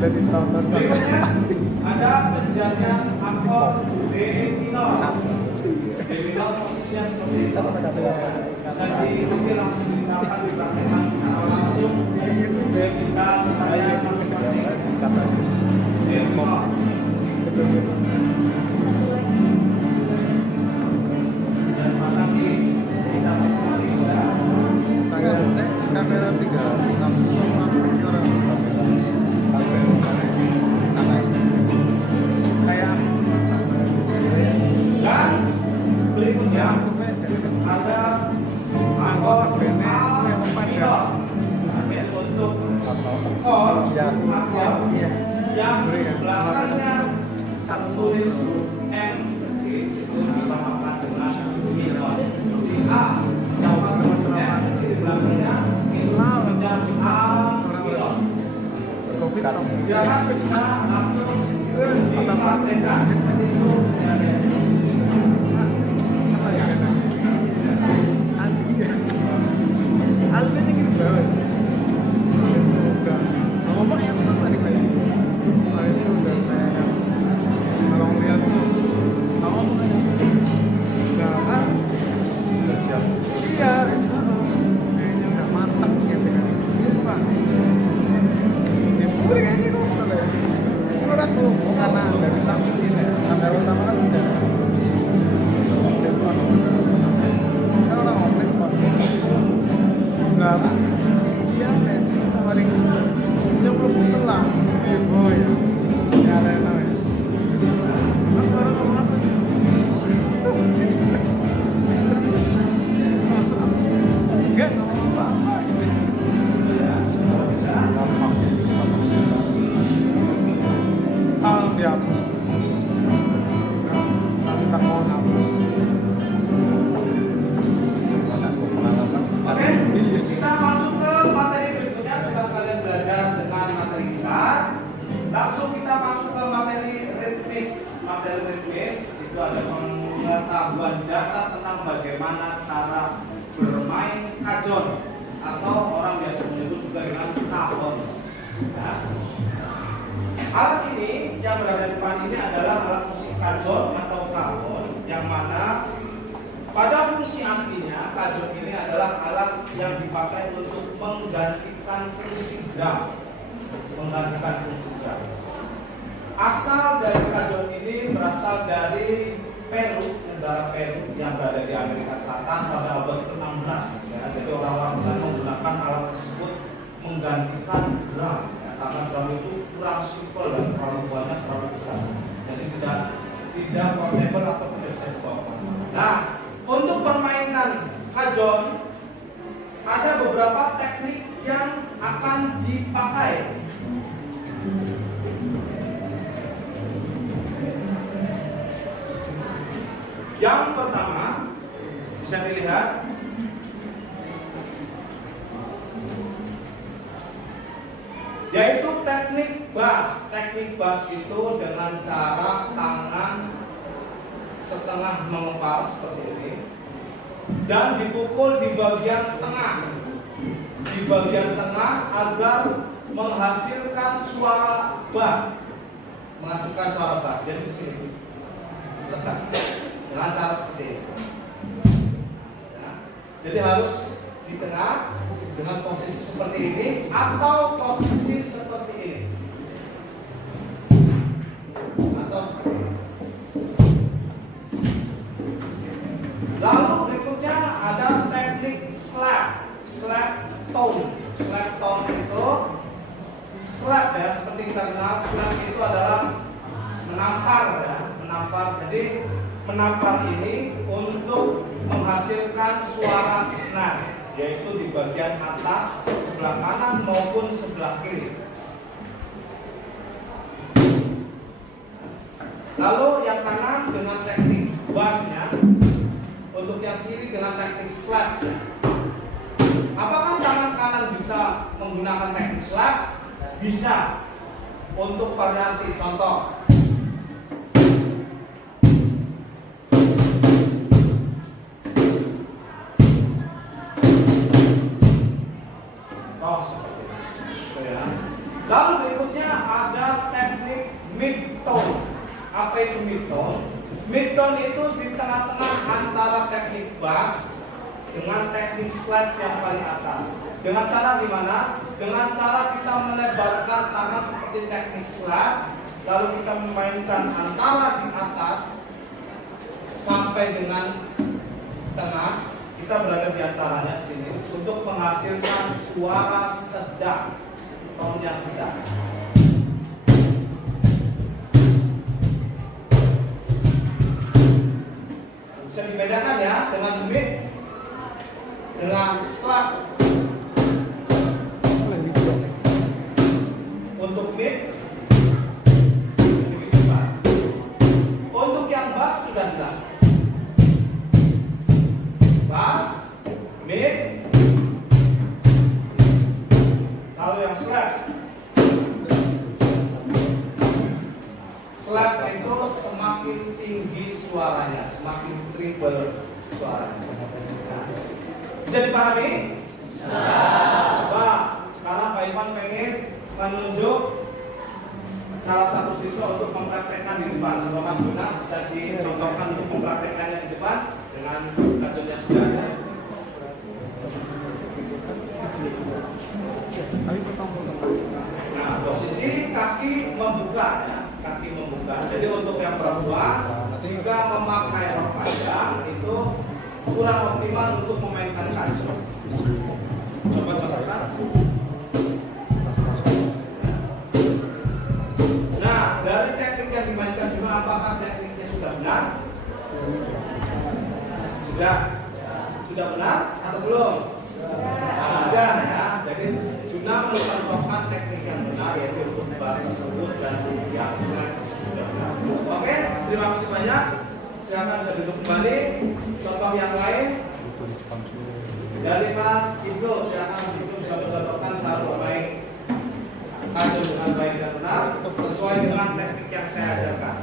dari tahun-tahun Ada penjaga akor D minor. D minor posisinya seperti itu. Bisa diikuti langsung ditinggalkan dipraktekkan secara langsung. D tinggal saya masing-masing. D minor. Dan pasang di kita masing-masing ya. kamera 3 sama orang kayak Dan berikutnya ada akor A minor. Untuk akor yang belakangnya tertulis M kecil itu dinamakan dengan minor. Di A dapat M kecil belakangnya itu menjadi A minor. Jangan bisa langsung dipraktekkan seperti itu. Alvin gini banget. Ngomong yang tadi kayak itu udah kayak kalau ngeliat ngomong nggak kan udah siap. Iya, kayaknya udah matang gitu kan. Ini pak, ini puri kayaknya kok udah. Udah tuh karena dari samping sini, kamera utama kan udah. Kan orang ngomong pak. Enggak, dia Messi kemarin dia belum putar lah. Boy, ya Reno ya. Orang ngomong apa? Enggak ngomong apa-apa. Dihapus. materi ritmis itu ada pengetahuan dasar tentang bagaimana cara bermain kajon atau orang biasa menyebut juga dengan kahon. Ya. Alat ini yang berada di depan ini adalah alat musik kajon atau kahon, yang mana pada fungsi aslinya kajon ini adalah alat yang dipakai untuk menggantikan fungsi drum. Asal dari kajon ini berasal dari Peru, negara Peru yang berada di Amerika Selatan pada abad ke-16. Ya. Jadi orang-orang bisa menggunakan alat tersebut menggantikan drum, ya, karena drum itu kurang simpel dan terlalu banyak, terlalu besar. Jadi tidak portable atau tidak bisa dibawa. Nah, untuk permainan kajon ada beberapa teknik yang akan dipakai. Yang pertama bisa dilihat yaitu teknik bass. Teknik bass itu dengan cara tangan setengah mengepal seperti ini dan dipukul di bagian tengah. Di bagian tengah agar menghasilkan suara bass. Jadi di sini letak dengan cara seperti ini. Ya. Jadi harus di tengah dengan posisi seperti ini atau posisi seperti ini. Atau seperti ini. Lalu berikutnya ada teknik slap tone. Slap tone itu slap ya, seperti kita kenal, slap itu adalah menampar ya, menampar. Jadi menampar ini untuk menghasilkan suara snare, yaitu di bagian atas sebelah kanan maupun sebelah kiri. Lalu yang kanan dengan teknik bassnya, untuk yang kiri dengan teknik slap. Apakah tangan kanan bisa menggunakan teknik slap? Bisa. Untuk variasi, contoh. Lalu berikutnya ada teknik mid-tone. Apa itu mid-tone? Mid-tone itu di tengah-tengah antara teknik bass dengan teknik slap yang paling atas. Dengan cara gimana? Dengan cara kita melebarkan tangan seperti teknik slap, lalu kita memainkan antara di atas sampai dengan tengah. Kita berada di antaranya di sini untuk menghasilkan suara sedang, tone yang sedang. Bisa dibedakan ya dengan mid, dengan slap. Untuk mid, bass. Untuk yang bass sudah jelas. Bass, mid, lalu yang slap. Slap itu semakin tinggi suaranya, semakin triple suaranya. Bisa dipahami? Coba sekarang Pak Ivan pengen menunjuk salah satu siswa untuk mempraktekkan di depan. Coba Mas Guna bisa dicontohkan untuk mempraktekkannya di depan dengan kajian yang sudah ada. Nah, posisi kaki membuka ya, kaki membuka. Jadi untuk yang perempuan jika memakai rok panjang itu kurang optimal untuk memainkan kancil. Coba contohkan. Nah, dari teknik yang dimainkan juga, apakah tekniknya sudah benar? Sudah benar atau belum? Sudah ya. Jadi Juna mencontohkan teknik yang benar, yaitu untuk bass tersebut dan yang slap sudah benar. Oke, terima kasih banyak. Silakan bisa duduk kembali. Contoh yang lain dari Mas Ibnu, silakan Ibnu bisa mencontohkan cara bermain kancil dengan baik dan benar sesuai dengan teknik yang saya ajarkan.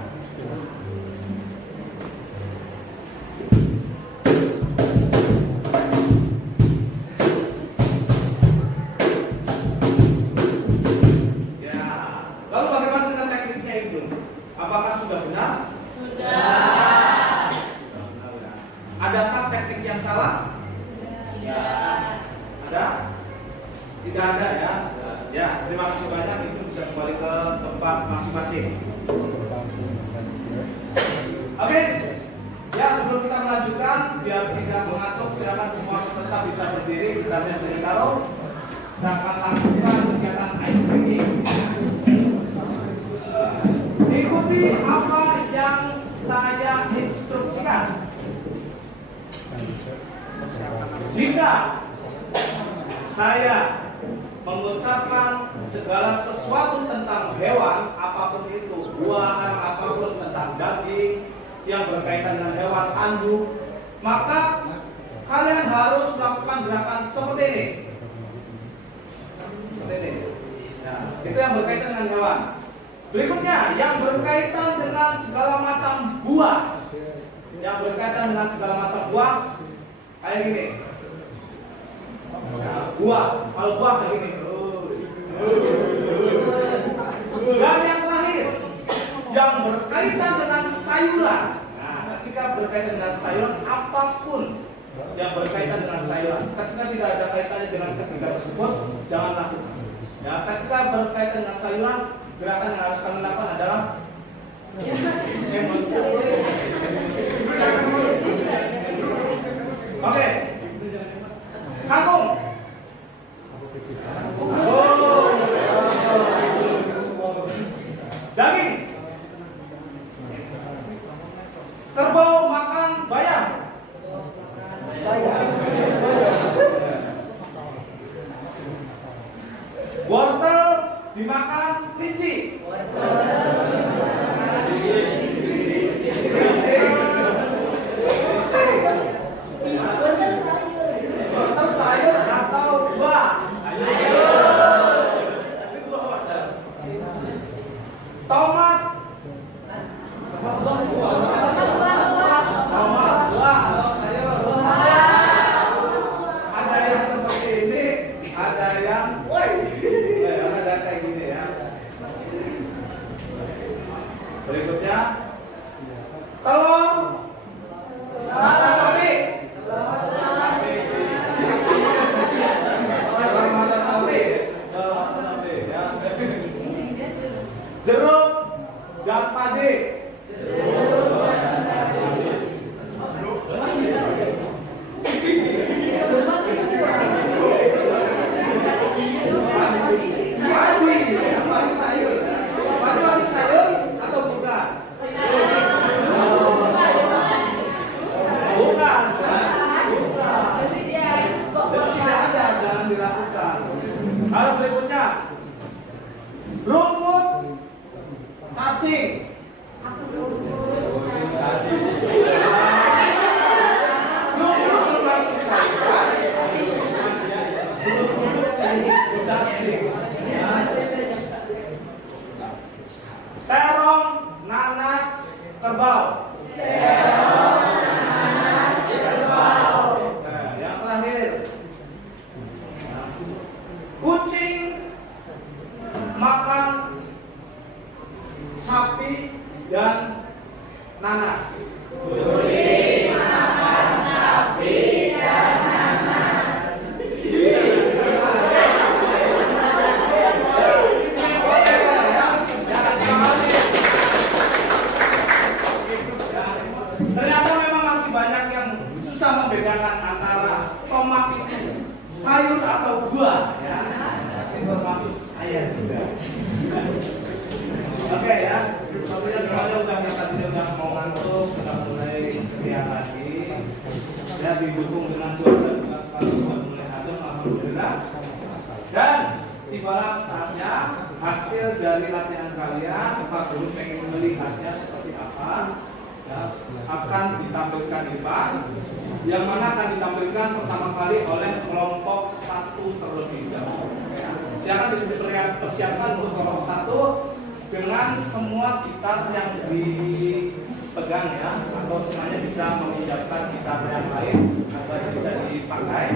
Apakah sudah benar? Sudah. Adakah teknik yang salah? Ada? Tidak ada ya? Ya, terima kasih banyak. Itu bisa kembali ke tempat masing-masing. Oke. Ya, sebelum kita melanjutkan, biar tidak mengantuk, silakan semua peserta bisa berdiri, kita berdiri taruh. Kita akan lakukan kegiatan ice breaking. Ikuti apa yang saya instruksikan. Jika saya mengucapkan segala sesuatu tentang hewan, apapun itu, buah, apapun tentang daging yang berkaitan dengan hewan anduk, maka kalian harus melakukan gerakan seperti ini. Seperti ini. Nah, itu yang berkaitan dengan hewan. Berikutnya, yang berkaitan dengan segala macam buah. Yang berkaitan dengan segala macam buah, kayak gini. Nah, buah, kalau buah kayak gini. Dan yang terakhir, yang berkaitan dengan sayuran. Nah, ketika berkaitan dengan sayuran, apapun yang berkaitan dengan sayuran, ketika tidak ada kaitannya dengan ketiga tersebut, jangan lakukan. Ya, ketika berkaitan dengan sayuran, gerakan yang harus kalian lakukan adalah oke. Kangkung. Daging. Kerbau makan bayam. Wortel dimakan kelinci. Wortel sayur atau buah? Tomat. Tomat buah atau sayur? Ada yang seperti ini, ada yang ada kayak gini ya. Berikutnya telur mata sapi. Telur mata sapi. Ya. Jeruk dan padi. Padi sayur. Padi masih sayur atau bukan? Bukan. Jadi tidak ada, jangan dilakukan. Lalu berikutnya, rumput cacing. Rumput masih sayuran. Cacing. Terong, nanas, kerbau. Nah, yang terakhir, kucing makan sapi dan nanas. Ternyata memang masih banyak yang susah membedakan antara tomat itu sayur atau buah ya. Ini termasuk saya juga. Oke ya, sepertinya semuanya udah yang tadi udah mau ngantuk, sudah mulai setia lagi. Ya didukung dengan cuaca juga sekarang sudah mulai adem, alhamdulillah. Dan tibalah saatnya hasil dari latihan kalian, Pak Guru pengen melihatnya seperti apa. Ya, akan ditampilkan di depan, yang mana akan ditampilkan pertama kali oleh kelompok 1 terlebih dahulu. Ya. Silakan dipersiapkan untuk kelompok 1 dengan semua gitar yang dipegang ya, atau temannya bisa meminjamkan gitar yang lain agar bisa dipakai.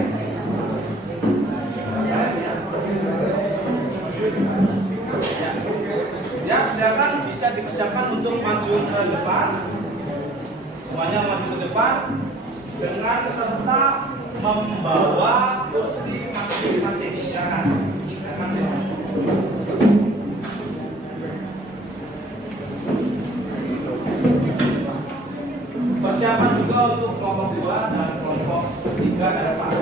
Ya, silakan bisa dipersiapkan untuk maju ke depan. Semuanya maju ke depan dengan serta membawa kursi masing-masing. Silakan. Persiapan juga untuk kelompok 2 dan kelompok 3 ke depan.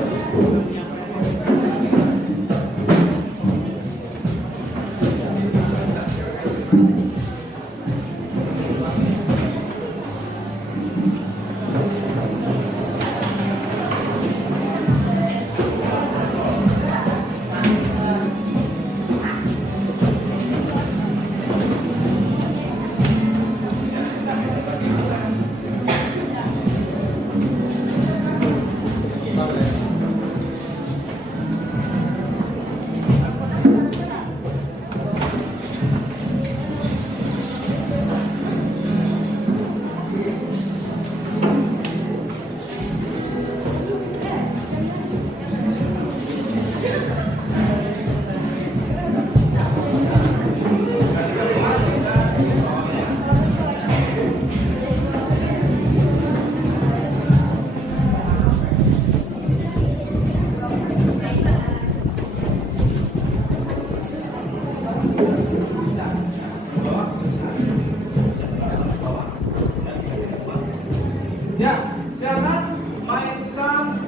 Ya, silakan mainkan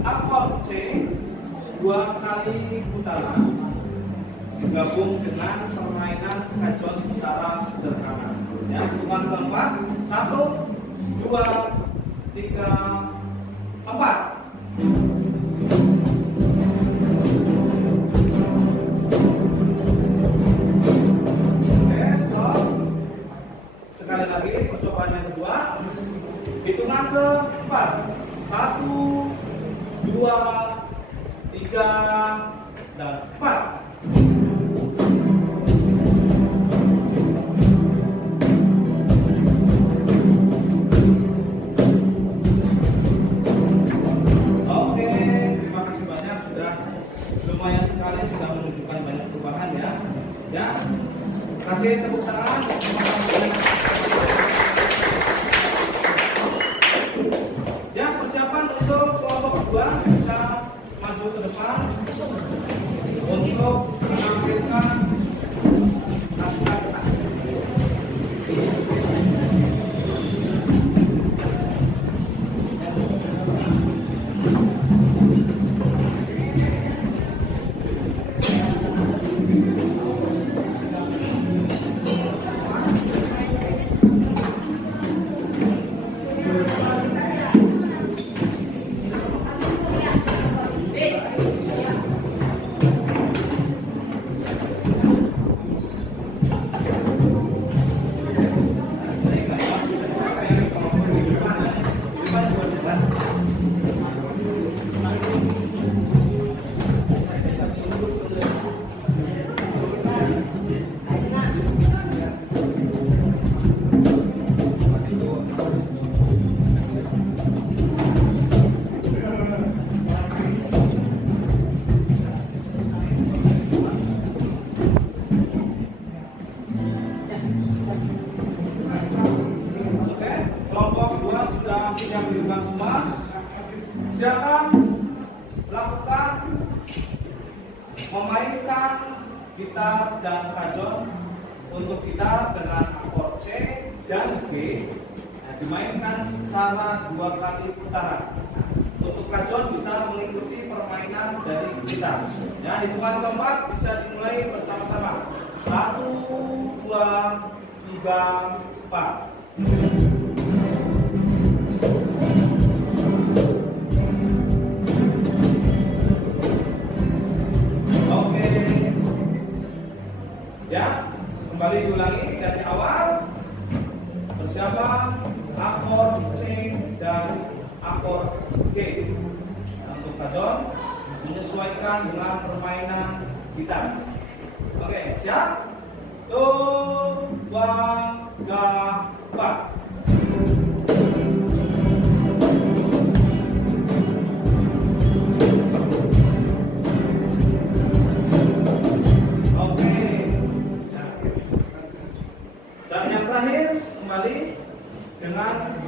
akord C 2 kali putaran gabung dengan permainan kajon secara sederhana. Ya, hitungan keempat 1, 2, 3, 4. Oke, stop. Sekali lagi percobaan yang kedua. Hitungan keempat 1, 2, 3, dan 4. Oke, terima kasih banyak, sudah lumayan sekali, sudah menunjukkan banyak perubahan ya. Ya, kasih tepuk tangan. Ya, persiapan untuk kelompok 2 bisa maju ke depan untuk menampilkan naskah kita. Kelompok 2 sudah siap diundang semua. Silakan lakukan memainkan gitar dan kajon. Untuk gitar dengan akord C dan G dimainkan secara 2 kali putaran. Untuk kajon bisa mengikuti permainan dari gitar. Ya, hitungan keempat bisa dimulai bersama-sama. 1, 2, 3, 4. Oke. Ya, kembali diulangi dari awal. Persiapan akord C dan akord G. Untuk kajon menyesuaikan dengan permainan gitar. Oke, siap? 1, 2, 3, 4. kembali dengan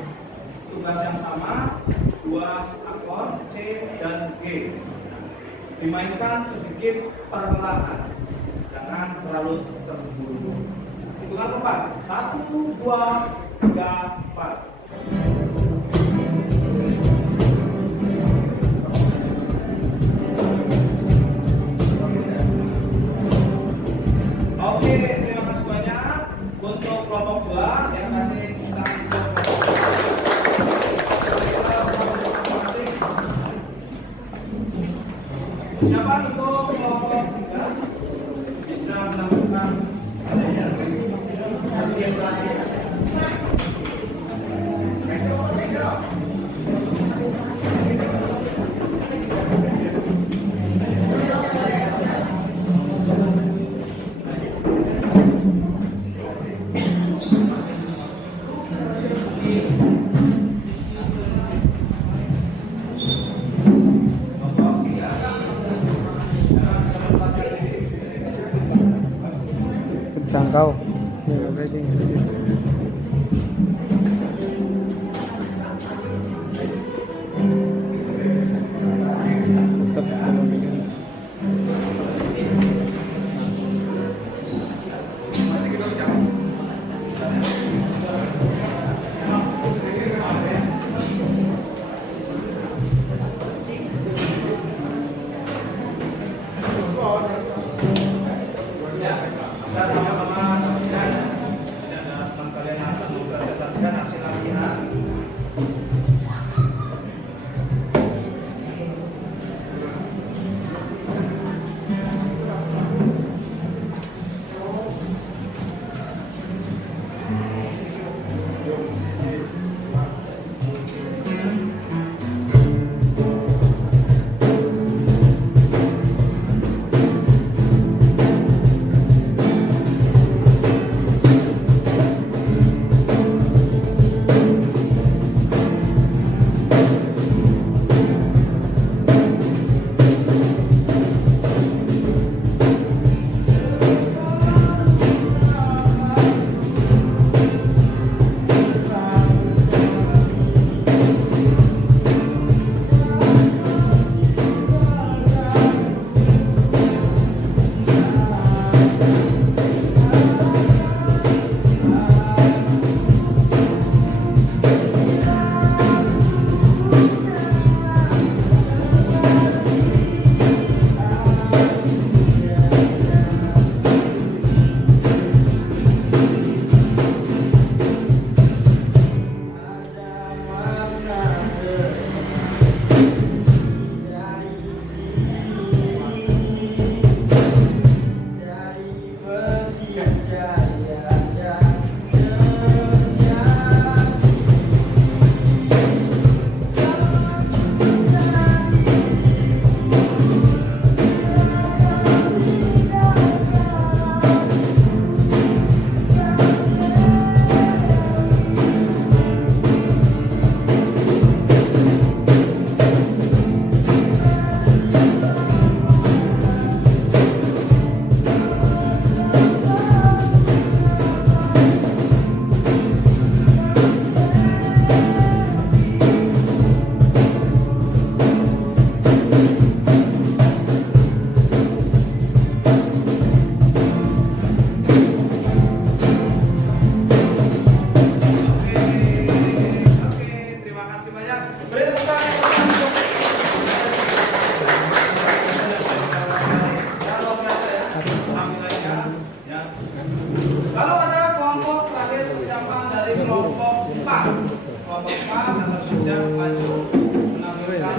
tugas yang sama, dua akord C dan G. Dimainkan sedikit perlahan, jangan terlalu terburu-buru. Hitungan keempat, 1, 2, 3, 4. Oke, terima kasih banyak untuk kelompok 2 yang kasih kita siapa untuk kelompok 3 bisa melakukan Jangkau. Ya, ready. Tetap ekonominya. kita sama-sama saksikan. Ini ada teman kalian yang akan mempresentasikan hasil latihan. Lalu ada kelompok terakhir persiapan dari kelompok 4. Kelompok 4 akan bersiap maju menampilkan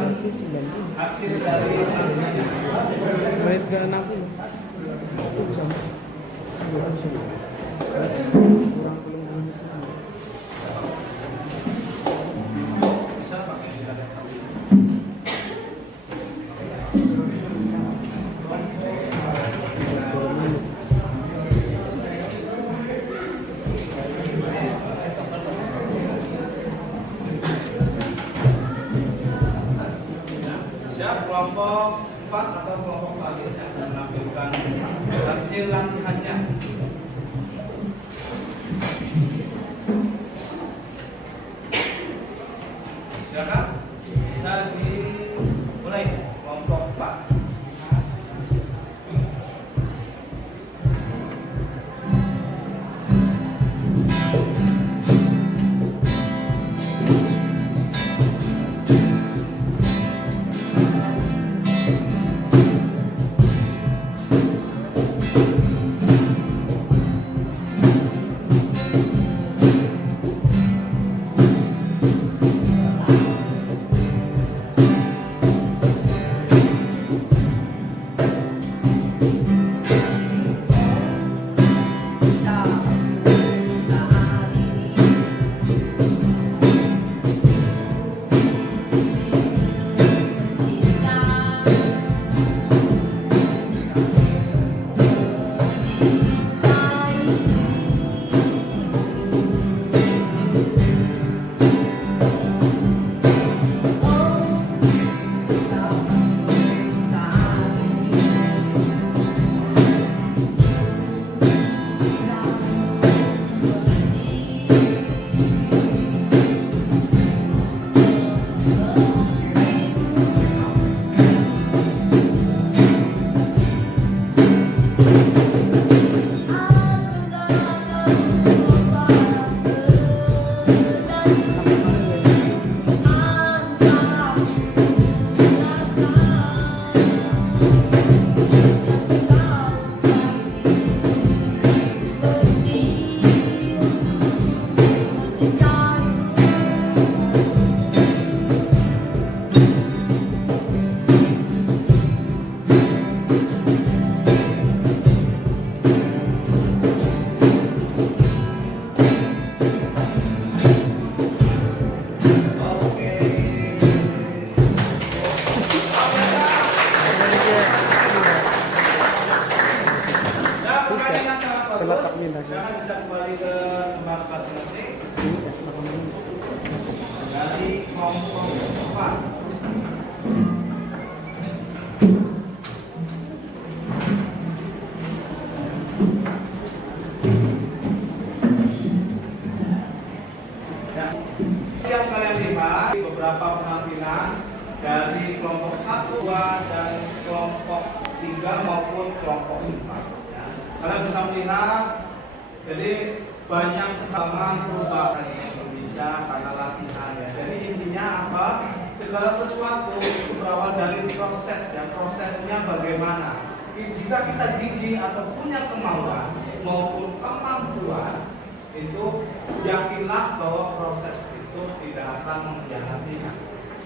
hasil dari latihannya. Menit ke 60. Bisa pakai tidak sambil. Siap kelompok 4 atau kelompok terakhir yang akan menampilkan hasil latihannya. pindah ke Silakan bisa kembali ke tempat masing-masing. bisa belakang ini. Dari kelompok 4. Ya. Yang kalian lihat beberapa penampilan dari kelompok 1, 2, dan kelompok 3 maupun kelompok 4. Ya. Kalian bisa melihat, jadi banyak sekali perubahan yang bisa karena latihan ya. Jadi intinya apa? Segala sesuatu itu berawal dari proses ya. Prosesnya bagaimana? Jika kita gigih atau punya kemauan maupun kemampuan, itu yakinlah bahwa proses itu tidak akan mengkhianati.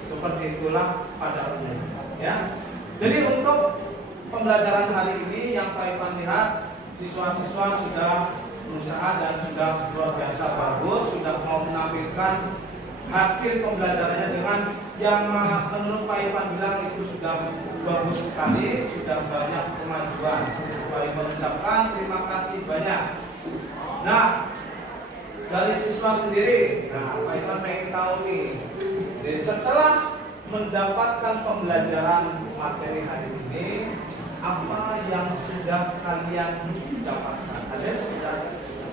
Seperti itulah pada umumnya ya. Jadi untuk pembelajaran hari ini yang Pak Ivan lihat, siswa-siswa sudah berusaha dan sudah luar biasa bagus, sudah mau menampilkan hasil pembelajarannya dengan yang menurut Pak Ivan bilang itu sudah bagus sekali, sudah banyak kemajuan. Pak Ivan ucapkan terima kasih banyak. Nah, dari siswa sendiri, Pak Ivan pengen tahu nih, jadi setelah mendapatkan pembelajaran materi hari ini, apa yang sudah kalian dapatkan? Ada yang bisa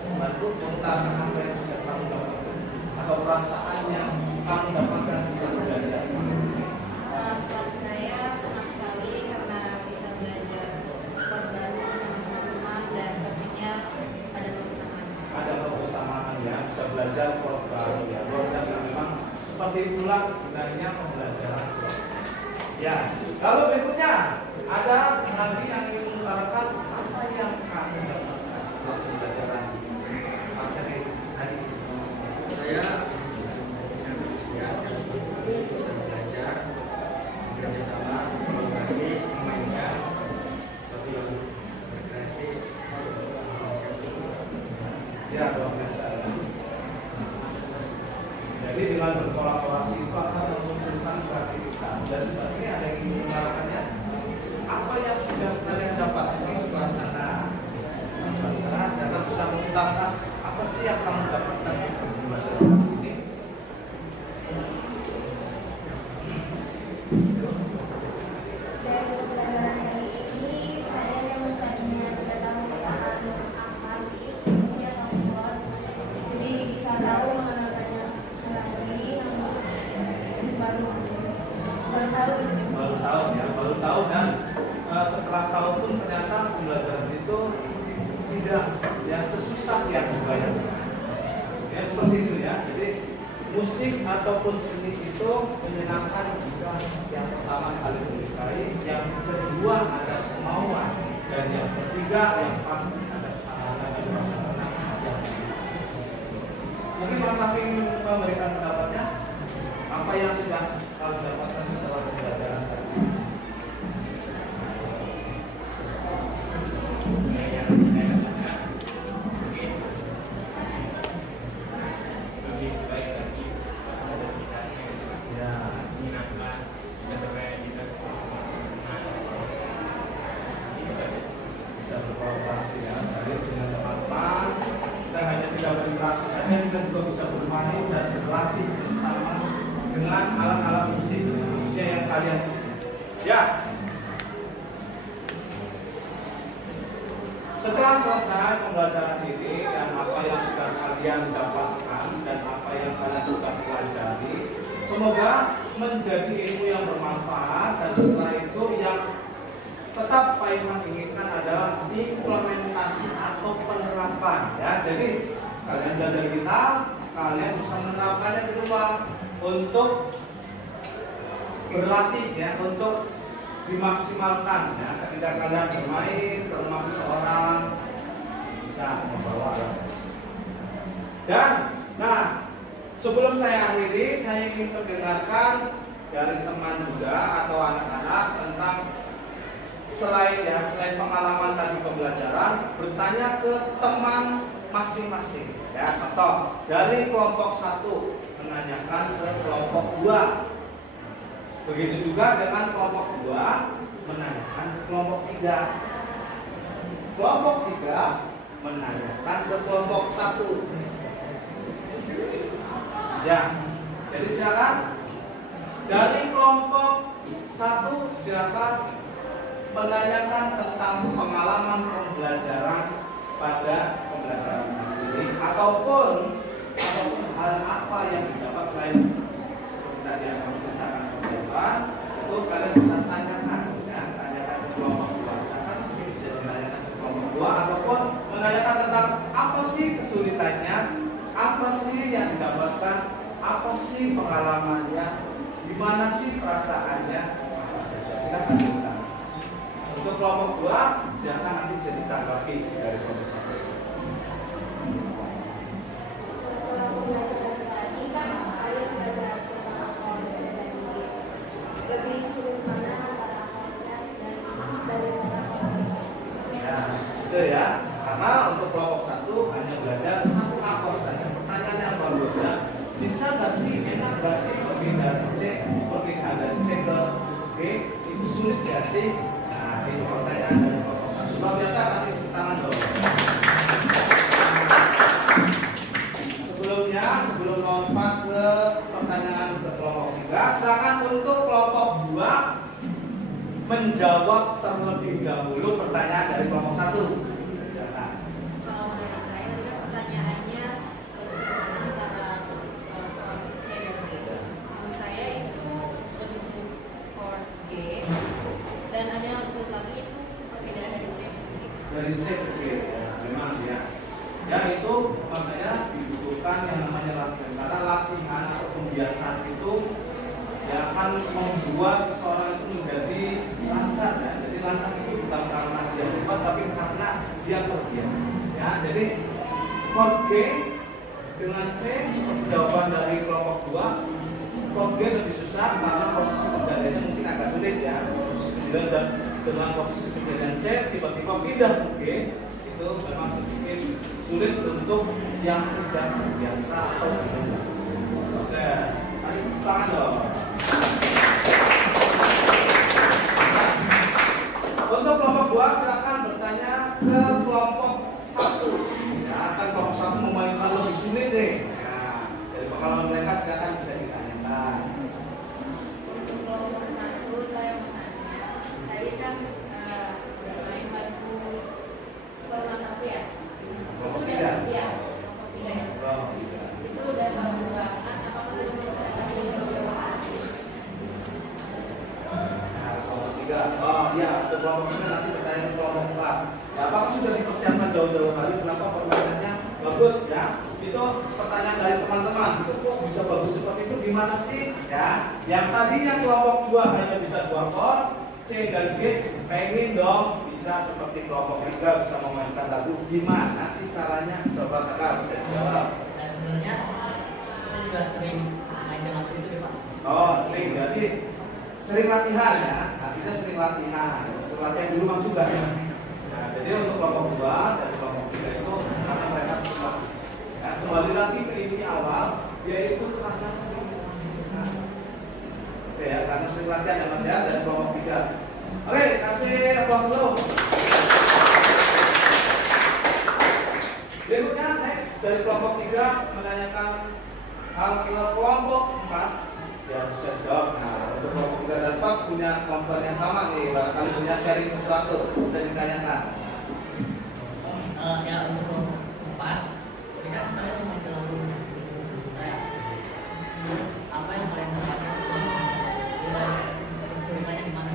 membantu mengutarakan apa yang sudah kamu dapatkan atau perasaan yang kamu dapatkan setelah belajar? Selalu saya senang sekali karena bisa belajar baru bersama teman-teman dan pastinya ada kebersamaan. Ada kebersamaan ya, bisa belajar baru ya, luar biasa memang. Seperti itulah gunanya pembelajaran. Ya, lalu berikutnya ada lagi yang ingin mengutarakan apa yang kamu dapatkan setelah pembelajaran materi hari ini. Saya bisa belajar bekerjasama, kolaborasi, memainkan sesuatu yang berkreasi. Ya, luar biasa ya. Jadi dengan berkolaborasi itu akan memunculkan kreativitas. Dan sebelah sini ada yang ingin mengatakannya. Apa yang sudah kalian dapatkan di sebelah sana? Sebelah sana, saya bisa mengutarakan apa sih yang kamu dapatkan setelah pembelajaran ini? Dari pembelajaran hari ini, saya yang tadinya tidak tahu merupakan apa kunci atau chord, jadi bisa tahu mengenal banyak lagi yang baru tahu. Baru tahu dan setelah tahu pun ternyata pembelajaran itu tidak ya sesusah yang dibayangkan. Ya seperti itu ya. Jadi musik ataupun seni itu menyenangkan jika yang pertama kali menyukai, yang kedua ada kemauan, dan yang ketiga yang pasti ada sarana dan prasarana yang mungkin Mas Rafi ingin memberikan pendapatnya apa yang sudah kalian dapatkan setelah pembelajaran tadi. Yang saya dapatkan mungkin lebih baik lagi pada kita Ya, menyenangkan, bisa bermain kita bisa berkolaborasi ya dari dengan teman-teman. Kita hanya tidak berinteraksi saja, kita juga bisa bermain dan berlatih bersama dengan alat-alat musik khususnya yang kalian ya. Setelah selesai pembelajaran ini dan apa yang sudah kalian dapatkan dan apa yang kalian sudah pelajari, semoga menjadi ilmu yang bermanfaat, dan setelah itu yang tetap Pak Iman inginkan adalah implementasi atau penerapan ya. Jadi kalian belajar gitar, kalian bisa menerapkannya di rumah untuk berlatih ya, untuk dimaksimalkan ya. Ketika kalian bermain ke rumah seseorang, bisa membawa alat musik. Dan nah, sebelum saya akhiri, saya ingin mendengarkan dari teman juga atau anak-anak tentang selain pengalaman tadi pembelajaran, bertanya ke teman masing-masing ya. Contoh dari kelompok 1 menanyakan ke kelompok 2, begitu juga dengan kelompok 2 menanyakan ke kelompok 3. Kelompok 3 menanyakan ke kelompok 1. Ya, jadi silakan dari kelompok 1 silakan menanyakan tentang pengalaman pembelajaran pada pembelajaran ini ataupun hal apa yang didapat selain seperti tadi yang kami ceritakan perjalanan itu kalian bisa tanyakan ya, tanyakan ke kelompok 2 silakan bisa ditanyakan ke kelompok 2 ataupun menanyakan tentang apa sih kesulitannya, apa sih yang didapatkan, apa sih pengalamannya, gimana sih perasaannya, apa saja silakan kita. Untuk kelompok 2 silakan nanti bisa ditanggapi dari kelompok 1. Setelah pembelajaran tadi kan kalian belajar tentang akomodasia dan duit. Lebih sulit mana antara akomodasia dan akomodasia? Ya, itu ya. Karena untuk kelompok 1 hanya belajar satu akor saja. Pertanyaan yang bagus ya. Bisa nggak sih, enak nggak sih perpindahan dari C ke G itu sulit nggak sih? Nah, itu pertanyaan dari kelompok 1. Luar biasa, kasih tepuk tangan dong. Sebelum lompat ke pertanyaan ke kelompok 3, silakan untuk kelompok 2 menjawab terlebih dahulu pertanyaan dari kelompok 1. Silakan. Kalau dari saya tadi kan pertanyaannya sederhana antara chord C dan G. Menurut saya itu lebih sulit chord G, dan ada yang lebih sulit lagi itu perbedaan dari C ke G. Dari C ke G, ya, memang ya. Ya itu makanya dibutuhkan yang namanya latihan. Karena latihan atau pembiasaan itu ya akan membuat seseorang itu menjadi lancar ya. Jadi lancar itu bukan karena dia hebat, tapi karena dia terbiasa. Ya, jadi chord G dengan C seperti jawaban dari kelompok 2. Chord G lebih susah karena posisi penggandanya mungkin agak sulit ya. Kemudian dan dengan posisi penggandaan C tiba-tiba pindah ke G itu memang sedikit sulit untuk yang tidak terbiasa atau belum. Oke, tadi tangan dong. Untuk kelompok 2 silakan bertanya ke kelompok 1. Ya, kan kelompok 1 memainkan lebih sulit deh. Nah, dari pengalaman mereka silakan bisa ditanyakan. Untuk kelompok 1 saya mau tanya, tadi kan bermain lagu Sekolah Kasih ya? Kelompok Itu 3. Iya, kelompok 3 ya. Kelompok 3. Itu udah bagus banget. Apakah sudah bisa lagi beberapa hari? Nah, kelompok 3. Oh iya, untuk kelompok 3 nanti bertanya ke kelompok 4. Ya, apakah sudah dipersiapkan jauh-jauh hari? Kenapa pertanyaannya bagus ya? Itu pertanyaan dari teman-teman. Itu kok bisa bagus seperti itu gimana sih? Ya, yang tadinya kelompok 2 hanya bisa 2 chord, C dan G, pengen dong bisa seperti kelompok 3 bisa memainkan lagu. Gimana sih caranya? Coba kakak bisa jawab. Dan sebenarnya kita juga sering main dengan lagu itu ya Pak. Oh, sering. Berarti sering latihan ya. Artinya sering latihan. Sering latihan di rumah juga ya. Nah, jadi untuk kelompok 2 dan kelompok 3 itu karena mereka suka. Ya, kembali lagi ke inti awal, yaitu karena sering latihan. Oke ya, karena sering latihan ya Mas ya, dan kelompok 3. Oke, kasih applause dulu. Berikutnya next dari kelompok 3 menanyakan hal ke kelompok 4. Ya bisa dijawab. Nah, untuk kelompok 3 dan 4 punya komputer yang sama nih, barangkali punya sharing sesuatu, bisa ditanyakan. Ya untuk kelompok 4 ini kan saya cuma ke lagu saya. Terus apa yang kalian dapatkan dari kesulitannya di mana?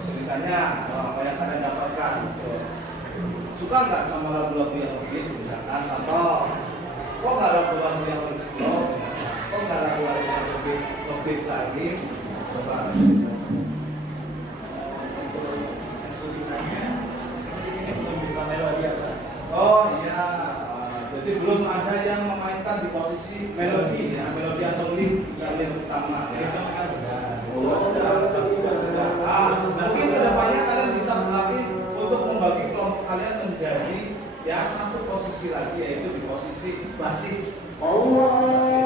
Kesulitannya apa yang kalian dapatkan? Suka nggak sama lagu-lagu yang beat misalkan, atau kok nggak lagu-lagu yang lebih slow, kok nggak lagu-lagu yang lebih beat lagi? Coba. Kesulitannya di sini belum bisa melodi apa? Oh iya, jadi belum ada yang memainkan di posisi melodi ya, melodi atau lead yang utama ya. Oh, mungkin kedepannya kalian bisa berlatih untuk membagi kelompok kalian menjadi ya satu posisi lagi, yaitu di posisi basis. Basis.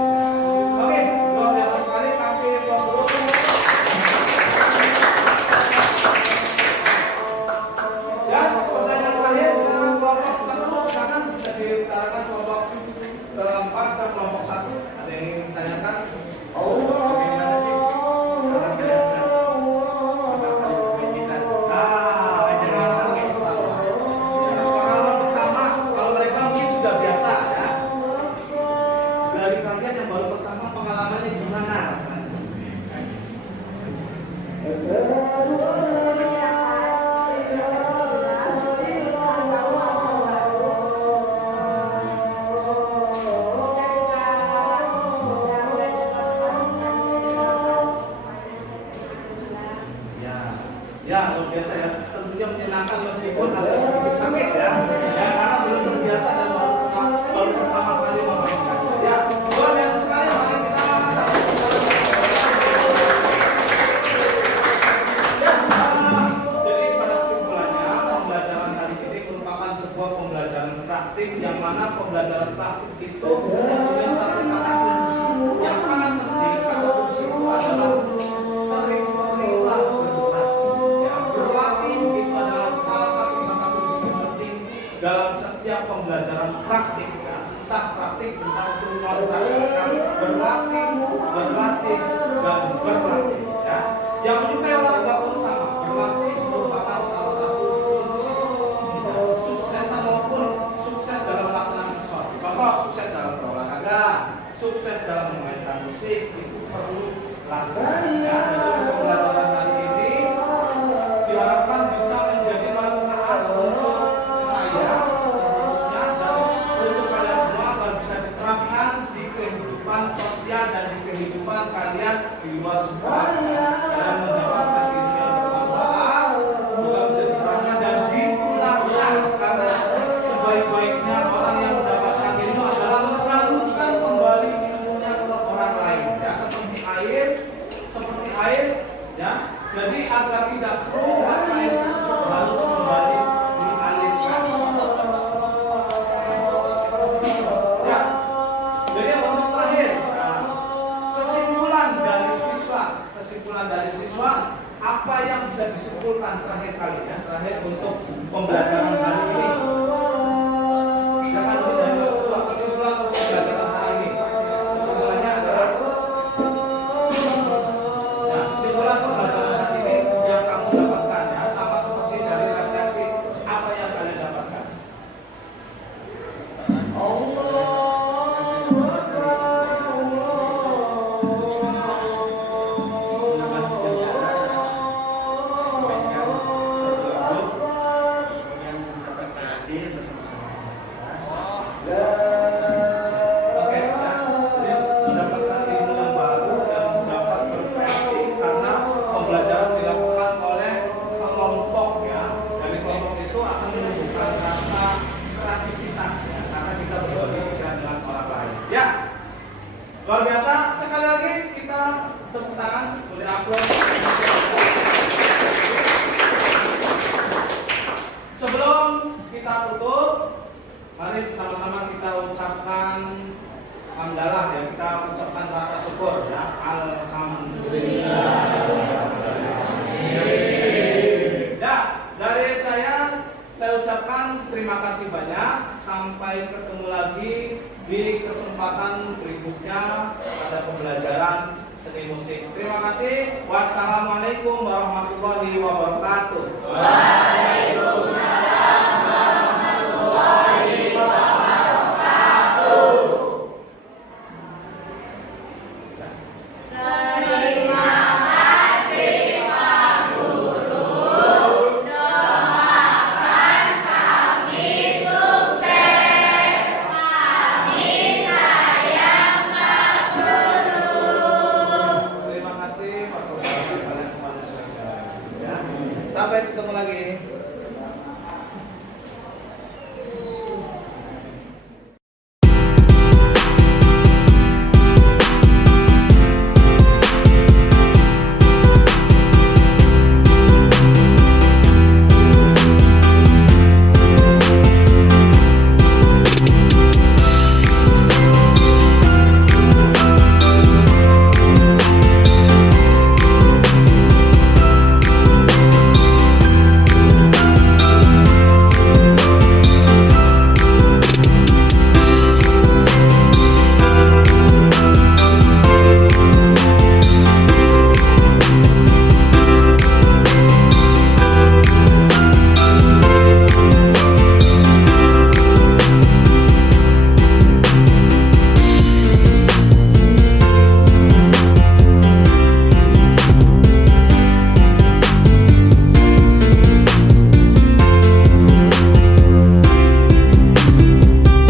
Oke, luar biasa sekali, kasih applause dulu. Dan pertanyaan terakhir ke kelompok 1, silakan arahkan kelompok keempat ke kelompok satu. Ada yang ingin ditanyakan? Bagaimana sih cara belajar pertama kali bermain gitar? Ajaran sampai pengalaman pertama, kalau mereka mungkin sudah biasa ya. Dari kalian yang baru pertama, pengalamannya gimana rasanya? Ya, luar biasa ya. Tentunya menyenangkan meskipun agak sedikit sakit ya. Ya, karena belum terbiasa dan baru pertama kali memainkan. Ya, luar biasa sekali. Mari kita ya, jadi pada kesimpulannya pembelajaran hari ini merupakan sebuah pembelajaran praktik yang mana pembelajaran praktik itu mempunyai satu kata kunci yang sangat penting. Kata kunci itu adalah sering-seringlah berlatih. Itu adalah salah satu kata kunci terpenting dalam setiap pembelajaran praktik ya. Entah praktik entah itu melakukan berlatih dan berlatih ya. Yang menyukai olahraga pun sama, berlatih merupakan salah satu kunci sukses maupun sukses dalam melaksanakan sesuatu. Contoh sukses dalam berolahraga, sukses dalam memainkan musik itu perlu latihan ya. Jadi pembelajaran hari ini diharapkan bisa menjadi manfaat untuk saya khususnya dan untuk kalian semua agar bisa diterapkan di kehidupan sosial dan di kehidupan kalian di luar sekolah dan mendapatkan ilmu yang bermanfaat juga bisa diterapkan dan ditularkan karena sebaik-baiknya orang yang mendapatkan ilmu adalah menyalurkan kembali ilmunya ke orang lain ya, seperti air ya. Jadi agar tidak keruh maka air tersebut harus kembali dialirkan. Ya. Jadi untuk terakhir, kesimpulan dari siswa, apa yang bisa disimpulkan terakhir kali ya, terakhir untuk pembelajaran hari ini. Silakan dari Mas Ketua, kesimpulan pembelajaran hari ini. Kesimpulannya adalah ya, kesimpulan pembelajaran hari ini yang kamu dapatkan ya, sama seperti dari refleksi apa yang kalian dapatkan. Oke, ya. Jadi mendapatkan ilmu yang baru dan dapat berkreasi karena pembelajaran dilakukan oleh kelompok ya. Dari kelompok itu akan menunjukkan rasa kreativitas ya, karena kita berbagi pikiran dengan orang lain. Ya, luar biasa. Sekali lagi kita tepuk tangan, boleh aplaus. Sebelum kita tutup, mari sama-sama kita ucapkan hamdalah ya, kita ucapkan rasa syukur ya. Alhamdulillah. Ya, dari saya ucapkan terima kasih banyak. Sampai ketemu lagi di kesempatan berikutnya pada pembelajaran seni musik. Terima kasih. Wassalamualaikum warahmatullahi wabarakatuh.